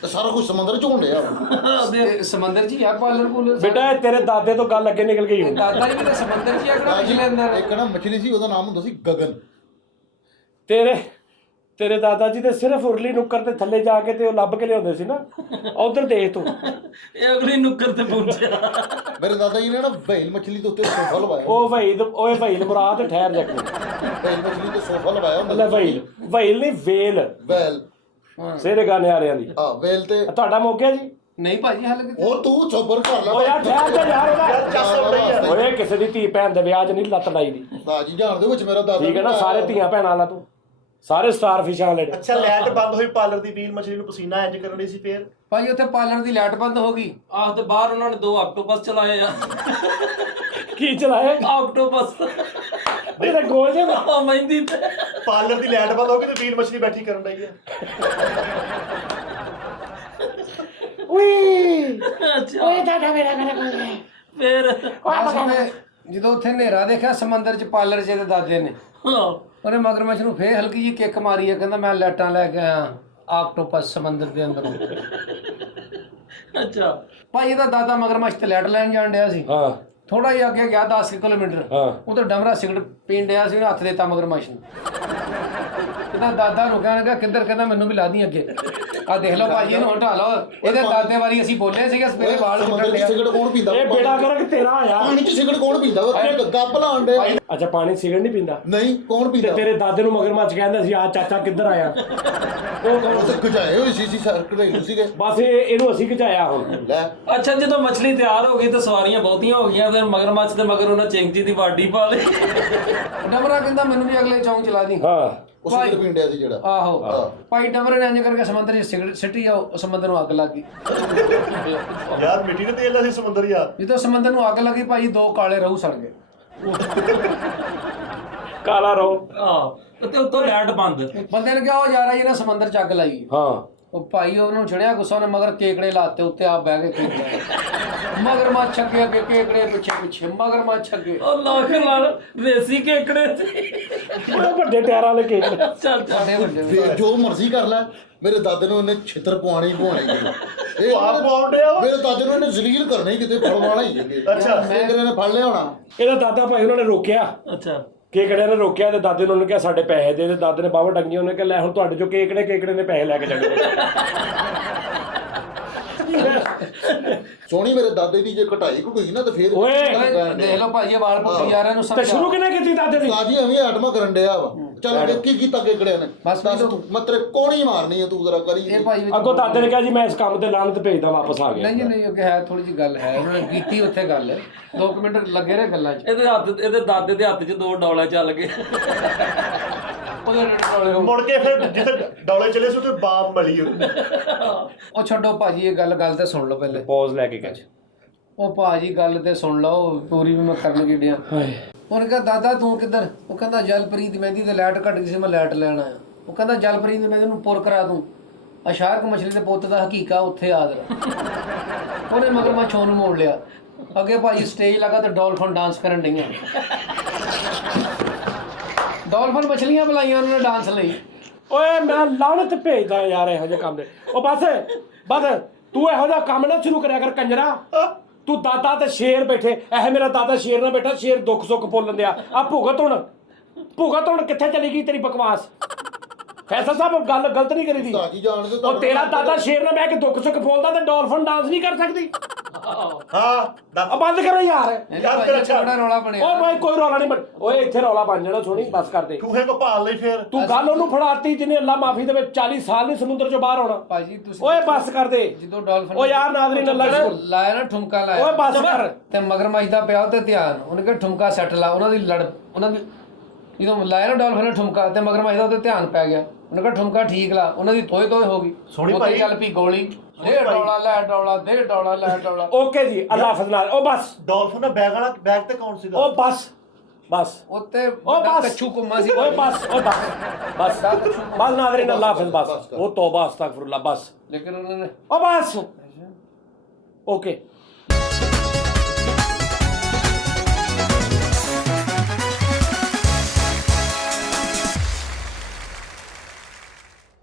ਤੇ ਸਾਰਾ ਕੁਝ ਸਮੁੰਦਰ ਚ ਹੋਣ ਡਿਆ ਵਾ। ਤੇ ਸਮੁੰਦਰ 'ਚ ਹੀ ਆ ਪਾਰਲਰ ਪੂਲਰ। ਬੇਟਾ ਇਹ ਤੇਰੇ ਦਾਦੇ ਤੋਂ ਗੱਲ ਅੱਗੇ ਨਿਕਲ ਗਈ ਹੁਣ। ਦਾਦਾ ਜੀ ਵੀ ਤਾਂ ਸਮੁੰਦਰ 'ਚ ਹੀ ਆ ਕਿਹੜਾ ਪਿਛਲੇ ਅੰਦਰ। ਇੱਕ ਨਾ ਮਛਲੀ ਸੀ, ਉਹਦਾ ਨਾਮ ਹੁੰਦਾ ਸੀ ਗਗਨ। ਤੇਰੇ ਦਾਦਾ ਜੀ ਤੇ ਸਿਰਫ ਉਰਲੀ ਨੁੱਕਰ ਤੇ ਥੱਲੇ ਜਾ ਕੇ ਤੇ ਉਹ ਲੱਭ ਕੇ ਲਿਆਉਂਦੇ ਸੀ ਨਾ। ਉਧਰ ਦੇਖ ਤੂੰ, ਇਹ ਅਗਲੀ ਨੁੱਕਰ ਤੇ ਪਹੁੰਚਿਆ। ਮੇਰੇ ਦਾਦਾ ਜੀ ਨੇ ਨਾ ਵੈਲ ਮਛਲੀ ਦੇ ਉੱਤੇ ਸੋਫਾ ਲਵਾਇਆ। ਉਹ ਵਹੀਦ ਮੁਰਾਦ ਠਹਿਰ ਜਾ ਕੇ ਵੈਲ ਮਛਲੀ ਤੇ ਸੋਫਾ ਲਵਾਇਆ ਹੁੰਦਾ। ਲੈ ਵਹੀਲ ਨਹੀਂ ਵੇਲ, ਵੈਲ ਸਿਰੇ ਗਾਣੇ ਵਾਲਿਆਂ ਦੀ। ਹਾਂ ਵੈਲ ਤੇ ਤੁਹਾਡਾ ਮੌਕਿਆ ਜੀ? ਨਹੀਂ ਭਾਜੀ ਹਾਲੇ ਕਿਤੇ। ਉਹ ਤੂੰ ਸਬਰ ਕਰ ਲੈ। ਓ ਯਾਰ ਠਹਿਰ ਜਾ ਯਾਰ ਉਹਦਾ। ਚੱਸ ਰਹੀ ਆ। ਓਏ ਕਿਸੇ ਦੀ ਧੀ ਭੈਣ ਦੇ ਵਿਆਹ 'ਚ ਨਹੀਂ ਲੱਤ ਲਾਈ ਦੀ, ਉਸਤਾਦ ਜੀ ਜਾਣਦੇ ਵਿੱਚ ਮੇਰਾ ਦਾਦਾ ਠੀਕ ਹੈ ਨਾ? ਸਾਰੇ ਧੀਆਂ ਭੈਣਾਂ ਨਾਲ ਤੂੰ ਸਾਰੇ ਸਟਾਰ ਫਿਸ਼ਾਂ ਵਾਲੇ। ਅੱਛਾ ਲਾਈਟ ਬੰਦ ਹੋਈ ਪਾਰਲਰ ਦੀ, ਵੀਰ ਮਛਲੀ ਨੂੰ ਪਸੀਨਾ ਇੰਜ ਕਰਨੀ ਸੀ ਫੇਰ ਭਾਜੀ ਉੱਥੇ ਪਾਰਲਰ ਦੀ ਲਾਈਟ ਬੰਦ ਹੋ ਗਈ। ਆਹ ਤੇ ਬਾਹਰ ਉਹਨਾਂ ਨੇ 2 ਆਕਟੋਪਸ ਚਲਾਏ ਆ। ਕੀ ਚਲਾਏ? ਆਕਟੋਪਸ ਇਹਦਾ ਗੋਲ ਜੇ ਆ ਮਹਿੰਦੀ ਤੇ। ਪਾਰਲਰ ਦੀ ਲਾਈਟ ਬੰਦ ਹੋ ਗਈ ਤੇ ਵੀਰ ਮਛਲੀ ਬੈਠੀ ਕਰਨ ਡਈ ਆ। ਉਈ ਅੱਛਾ ਓਏ ਦਾਦਾ ਮੇਰਾ ਕੋਲ ਫੇਰ ਬਸ ਉਹਨੇ ਜਦੋਂ ਉੱਥੇ ਹਨੇਰਾ ਦੇਖਿਆ ਸਮੁੰਦਰ 'ਚ ਪਾਰਲਰ 'ਚ ਇਹਦੇ ਦਾਦੇ ਨੇ, ਹਾਂ ਉਹਨੇ ਮਗਰਮੱਛ ਨੂੰ ਫੇਰ ਹਲਕੀ ਜਿਹੀ ਕਿੱਕ ਮਾਰੀ ਆ। ਕਹਿੰਦਾ ਮੈਂ ਲਾਈਟਾਂ ਲੈ ਕੇ ਆਇਆ ਆਕਟੋਪਸ ਸਮੁੰਦਰ ਦੇ ਅੰਦਰੋਂ। ਅੱਛਾ ਭਾਈ ਇਹਦਾ ਦਾਦਾ ਮਗਰਮੱਛ ਤੇ ਲਾਈਟ ਲੈਣ ਜਾਣ ਡਿਆ ਸੀ। ਹਾਂ ਥੋੜਾ ਜਿਹਾ ਅੱਗੇ ਗਿਆ 10 ਕਿਲੋਮੀਟਰ। ਹਾਂ ਉਹ ਤਾਂ ਡਮਰਾ ਸਿਗਰਟ ਪੀਣ ਡਿਆ ਸੀ, ਉਹਨੇ ਹੱਥ ਦੇਤਾ ਮਗਰਮੱਛ ਨੂੰ। ਇਹਦਾ ਦਾਦਾ ਰੁਕਿਆ ਨੇ ਕਿਹਾ ਕਿੱਧਰ? ਕਹਿੰਦਾ ਮੈਨੂੰ ਵੀ ਲਾ ਦੀ ਅੱਗੇ। ਆ ਦੇਖ ਲਓ ਭਾਜੀ ਇਹਨੂੰ ਹਟਾ ਲਓ। ਇਹਦੇ ਦਾਦੇ ਵਾਰੀ ਅਸੀਂ ਬੋਲੇ ਸੀਗੇ ਸਵੇਰੇ ਵਾਲ ਸਮੁੰਦਰ ਕੱਟਣ ਚ ਡਿਆ। ਸਿਗਰਟ ਕੌਣ ਪੀਂਦਾ? ਇਹ ਬੇੜਾ ਕਰਕੇ ਤੇਰਾ ਆਇਆ। ਪਾਣੀ ਚ ਸਿਗਰਟ ਕੌਣ ਪੀਂਦਾ? ਉਹ ਗੱਪ ਲਾਣ ਡੇ। ਅੱਛਾ ਪਾਣੀ ਸਿਗਰਟ ਨਹੀਂ ਪੀਂਦਾ? ਨਹੀਂ ਕੌਣ ਤੇ ਪੀਂਦਾ? ਤੇਰੇ ਦਾਦੇ ਨੂੰ ਮਗਰਮੱਛ ਕਹਿੰਦਾ ਸੀ ਆ ਚਾਚਾ ਕਿੱਧਰ ਆਇਆ? ਉਹ ਕੌਣ? ਉਹ ਤੇ ਗਜਾਏ ਹੋਏ ਸੀ ਸਰ ਘੜੇਲੂ ਸੀਗੇ। ਬਸ ਇਹਨੂੰ ਅਸੀਂ ਖਿਚਾਇਆ ਹੁਣ। ਲੈ ਅੱਛਾ ਜਦੋਂ ਮਛਲੀ ਤਿਆਰ ਹੋ ਗਈ ਤੇ ਸਵਾਰੀਆਂ ਬਹੁਤੀਆਂ ਹੋ ਗਈਆਂ, ਫਿਰ ਮਗਰਮੱਛ ਦੇ ਮਗਰ ਉਹਨਾਂ ਚਿੰਗਜੀ ਦੀ ਬਾਡੀ ਪਾ ਲਈ। ਡਮਰਾ ਕਹਿੰਦਾ ਮੈਨੂੰ ਵੀ ਅਗਲੇ ਚੌਂਕ ਚਲਾ ਦੀ। ਹਾਂ ਉਹ ਸਿਗਰਟ ਪੀਣ ਡਿਆ ਸੀ ਜਿਹੜਾ। ਆਹੋ ਭਾਈ ਡਮਰੇ ਨੇ ਇੰਜ ਕਰਕੇ ਸਮੁੰਦਰ 'ਚ ਸਿਗਰਟ ਸਿੱਟੀ ਆ, ਉਹ ਸਮੁੰਦਰ ਨੂੰ ਅੱਗ ਲੱਗ ਗਈ। ਯਾਰ ਮਿੱਟੀ ਦੇ ਤੇਲ ਦਾ ਸੀ ਸਮੁੰਦਰ ਯਾਰ। ਜਦੋਂ ਸਮੁੰਦਰ ਨੂੰ ਅੱਗ ਲੱਗੀ ਭਾਈ 2 ਕਾਲੇ ਰਹੂ ਸੜ ਗਏ। ਕਾਲਾ ਰੋ। ਆਹ ਤੇ ਉੱਤੋਂ ਲਾਈਟ ਬੰਦ। ਬੰਦੇ ਨੇ ਕਿਹਾ ਉਹ ਯਾਰ ਇਹਨਾਂ ਸਮੁੰਦਰ 'ਚ ਅੱਗ ਲਾਈ। ਹਾਂ ਉਹ ਭਾਈ ਉਹਨੂੰ ਚੜਿਆ ਗੁੱਸਾ, ਉਹਨੇ ਮਗਰ ਕੇਕੜੇ ਲਾਤੇ ਉੱਤੇ ਆ ਬਹਿ ਕੇ ਖੇਡਦਾ। ਮਗਰਮੱਛ ਅੱਗੇ ਅੱਗੇ ਕੇਕੜੇ ਪਿੱਛੇ ਪਿੱਛੇ ਮਗਰਮੱਛ ਅੱਗੇ। ਉਹ ਲੱਖ ਨਾਲ ਵੇਸੀ ਕੇਕੜੇ ਸੀ। ਉਹ ਵੱਡੇ ਟਾਇਰਾਂ ਵਾਲੇ ਕੇਕ। ਅੱਛਾ ਅੱਛਾ ਵੱਡੇ ਵੱਡੇ ਫੇਰ ਜੋ ਮਰਜ਼ੀ ਕਰ ਲੈ, ਮੇਰੇ ਦਾਦੇ ਨੂੰ ਇਹਨੇ ਛਿੱਤਰ ਪਵਾਉਣੇ ਹੀ ਪਵਾਉਣੇ। ਇਹ ਆਪ ਪਾਉਂਦੇ ਆ ਮੇਰੇ ਦਾਦੇ ਨੂੰ ਇਹਨੇ ਜ਼ਲੀਲ ਕਰਨਾ ਹੀ, ਕਿਤੇ ਫੜਵਾਣਾ ਹੀ ਹੈਗੇ। ਅੱਛਾ ਫੇਰ ਇਹਨੇ ਫੜ ਲਿਆ ਹੋਣਾ। ਇਹਦਾ ਦਾਦਾ ਭਾਈ ਉਹਨਾਂ ਨੇ ਰੋਕਿਆ, ਅੱਛਾ ਕੇਕੜਿਆਂ ਨੇ ਰੋਕਿਆ ਤੇ ਦਾਦੇ ਨੂੰ ਉਹਨੇ ਕਿਹਾ ਸਾਡੇ ਪੈਸੇ ਦੇ। ਤੇ ਦਾਦੇ ਨੇ ਬਾਹਾਂ ਟੰਗੀਆਂ, ਉਹਨੇ ਕਿਹਾ ਲੈ ਹੁਣ ਤੁਹਾਡੇ ਚੋਂ ਕੇਕੜੇ ਨੇ ਪੈਸੇ ਲੈ ਕੇ ਜਾਣੇ। ਸੋਹਣੀ ਮੇਰੇ ਦਾਦੇ ਦੀ ਜੇ ਘਟਾਈ ਘਟੂਈ ਨਾ ਤੇ ਫੇਰ ਓਏ ਦੇਖ ਲਓ ਭਾਜੀ ਵਾਲ ਪੁੱਟੀ ਜਾ ਰਹੇ ਨੂੰ ਤੇ ਸਮਝਾ। ਸ਼ੁਰੂ ਕਿਨੇ ਕੀਤੀ ਦਾਦੇ ਦੀ? ਸਾਜੀ ਐਵੇਂ ਆਟਮਾ ਕਰਨ ਡਿਆ ਵਾ। ਚੱਲ ਵੇਖ ਕੀ ਕੀਤਾ ਕੇਕੜਿਆਂ ਨੇ। ਬਸ ਦੱਸ ਤੂੰ ਮਤਰੇ ਕੋਣੀ ਮਾਰਨੀ ਆ ਤੂੰ ਜ਼ਰਾ ਕਰੀ। ਇਹ ਭਾਈ ਵਿੱਚ ਅੱਗੋਂ ਦਾਦੇ ਨੇ ਕਿਹਾ ਜੀ ਮੈਂ ਇਸ ਕੰਮ ਤੇ ਲਾਹਨਤ ਭੇਜਦਾ, ਵਾਪਸ ਆ ਗਿਆ। ਨਹੀਂ ਜੀ ਨਹੀਂ, ਅੱਗੇ ਹੈ ਥੋੜੀ ਜਿਹੀ ਗੱਲ ਹੈ, ਉਹਨਾਂ ਨੇ ਕੀਤੀ ਉੱਥੇ ਗੱਲ। 2 ਮਿੰਟ ਲੱਗੇ ਰਹੇ ਗੱਲਾਂ 'ਚ। ਇਹਦੇ ਦਾਦੇ ਦੇ ਹੱਥ 'ਚ 2 ਡੋਲੇ ਚੱਲ ਗਏ। ਉਹਦੇ ਡੋਲੇ ਹੋ ਮੁੜ ਕੇ ਫਿਰ ਜਿੱਥੇ ਡੌਲੇ ਚਲੇ ਸੀ ਉੱਥੇ ਬਾਮ ਮਲੀ ਉਹਨੇ। ਉਹ ਛੱਡੋ ਭਾਜੀ, ਇਹ ਗੱਲ ਤੇ ਸੁਣ ਲਓ ਪਹਿਲੇ। ਪੌਜ਼ ਲੈ ਕੇ ਕਹਿ ਉਹ ਭਾਜੀ ਗੱਲ ਤੇ ਸੁਣ ਲਓ, ਪੂਰੀ ਵੀ ਮੈਂ ਕਰਨ ਗਿੱਡਿਆ। ਉਹਨੇ ਕਿਹਾ ਦਾਦਾ ਤੂੰ ਕਿੱਧਰ? ਉਹ ਕਹਿੰਦਾ ਜਲਪ੍ਰੀਤ ਦੀ ਮਹਿੰਦੀ ਤੇ ਲਾਈਟ ਘੱਟ ਗਈ ਸੀ, ਮੈਂ ਲਾਈਟ ਲੈਣ ਆਇਆ। ਉਹ ਕਹਿੰਦਾ ਜਲਪ੍ਰੀਤ ਦੀ ਮਹਿੰਦੀ ਨੂੰ ਪੁਰ ਕਰਾ ਦੂੰ, ਅਸ਼ਾਰਕ ਮਛਲੀ ਦੇ ਪੁੱਤ ਦਾ ਹਕੀਕਾ ਉੱਥੇ ਆ ਗਿਆ। ਉਹਨੇ ਮਗਰਮੱਛ ਨੂੰ ਮੋੜ ਲਿਆ। ਅੱਗੇ ਭਾਜੀ ਸਟੇਜ ਲਗਾ ਤੇ ਡੋਲਫਨ ਡਾਂਸ ਕਰਨ ਡਈਆਂ। ਡੋਲਫਨ ਮਛਲੀਆਂ ਬੁਲਾਈਆਂ ਉਹਨਾਂ ਨੇ ਡਾਂਸ ਲਈ। ਓਏ ਮੈਂ ਲਾਹਨਤ ਭੇਜਦਾ ਯਾਰ ਇਹੋ ਜਿਹੇ ਕੰਮ ਦੇ। ਉਹ ਬਸ ਤੂੰ ਇਹੋ ਜਿਹਾ ਕੰਮ ਨਾ ਸ਼ੁਰੂ ਕਰਿਆ ਕਰ ਕੰਜਰਾ। ਤੂੰ ਦਾਦਾ ਤੇ ਸ਼ੇਰ ਬੈਠੇ, ਇਹ ਮੇਰਾ ਦਾਦਾ ਸ਼ੇਰ ਨਾਲ ਬੈਠਾ, ਸ਼ੇਰ ਦੁੱਖ ਸੁੱਖ ਫੁੱਲਣ ਦਿਆ। ਆ ਭੁਗਤ ਹੁਣ ਕਿੱਥੇ ਚਲੀ ਗਈ ਤੇਰੀ ਬਕਵਾਸ? ਫੈਸਲਾ ਸਾਹਿਬ ਗੱਲ ਗਲਤ ਨਹੀਂ ਕਰੀਦੀ। ਸਾਜੀ ਜਾਣਦੇ ਉਹ ਤੇਰਾ ਦਾਦਾ ਸ਼ੇਰ ਨਾਲ ਬਹਿ ਕੇ ਦੁੱਖ ਸੁੱਖ ਫੁੱਲਦਾ ਤੇ ਡਾਲਫਨ ਡਾਂਸ ਨਹੀਂ ਕਰ ਸਕਦੀ? ਹਾਂ ਆ ਬੰਦ ਕਰੋ ਯਾਰ। ਯਾਦ ਕਰ ਅੱਛਾ। ਬੜਾ ਰੌਲਾ ਬਣਿਆ। ਓਏ ਭਾਈ ਕੋਈ ਰੌਲਾ ਨਹੀਂ ਬਣ। ਓਏ ਇੱਥੇ ਰੌਲਾ ਬਣ ਜਾਣਾ ਸੋਣੀ, ਬਸ ਕਰ ਦੇ। ਠੂਹੇ ਕੋ ਭਾਲ ਲਈ ਫਿਰ ਤੂੰ ਗੱਲ ਉਹਨੂੰ ਫੜਾਤੀ ਜਿਹਨੇ ਅੱਲਾ ਮਾਫੀ ਦੇ ਵਿੱਚ 40 ਸਾਲ ਨਹੀਂ ਸਮੁੰਦਰ ਚੋਂ ਬਾਹਰ ਆਉਣਾ। ਭਾਜੀ ਤੁਸੀਂ ਓਏ ਬਸ ਕਰ ਦੇ। ਜਦੋਂ ਡਾਲਫਨ ਓ ਯਾਰ ਨਾਜ਼ਰੀਨ ਅੱਲਾ ਕਰ। ਲਾਇਆ ਨਾ ਠੁਮਕਾ ਲਾਇਆ। ਓਏ ਬਸ ਕਰ। ਤੇ ਮਗਰਮੱਛ ਦਾ ਪਿਆ ਤੇ ਧਿਆਨ। ਉਹਨੇ ਕਿਹਾ ਠੁਮਕਾ ਸੈੱਟ ਲਾ। ਉਹਨਾਂ ਦੀ ਜਦੋਂ ਲਾਇਆ ਨਾ ਡਾਲਫਨ ਨੇ ਠੁਮਕਾ ਤੇ ਮਗਰਮੱਛ ਦਾ ਉੱਤੇ ਧਿਆਨ ਪੈ ਗਿਆ। ਉਹਨੇ ਕਿਹਾ ਠੁਮਕਾ ਠੀਕ ਲਾ। ਉਹਨਾਂ ਦੀ ਤੋਏ ਹੋ ਗਈ। ਸੋਹਣੀ ਉੱਤੇ ਭਾਈ। ਚੱਲ ਪਈ ਗੋਲੀ। ਦੇ ਡੌਲਾ ਲੈ ਡੌਲਾ, ਦੇ ਡੌਲਾ ਲੈ ਡੌਲਾ। ਓਕੇ ਜੀ, ਅੱਲਾ ਹਾਫਿਜ਼ ਨਾਲ। ਉਹ ਬਸ ਡਾਲਫਿਨ ਦਾ ਬੈਗ ਤੇ ਕੌਣ ਸੀਗਾ? ਉਹ ਬਸ ਉੱਤੇ ਉਹ ਵੱਡਾ ਬਸ ਕੱਛੂ ਕੁੰਮਾ ਸੀ। ਓਏ ਬਸ ਨਾਜ਼ਰੀਨ ਅੱਲਾ ਹਾਫਿਜ਼ ਬਸ। ਉਹ ਤੌਬਾ ਅਸਤਗਫਿरुल्लाह ਬਸ। ਲੇਕਿਨ ਉਹਨਾਂ ਨੇ ਉਹ ਬਸ ਓਕੇ।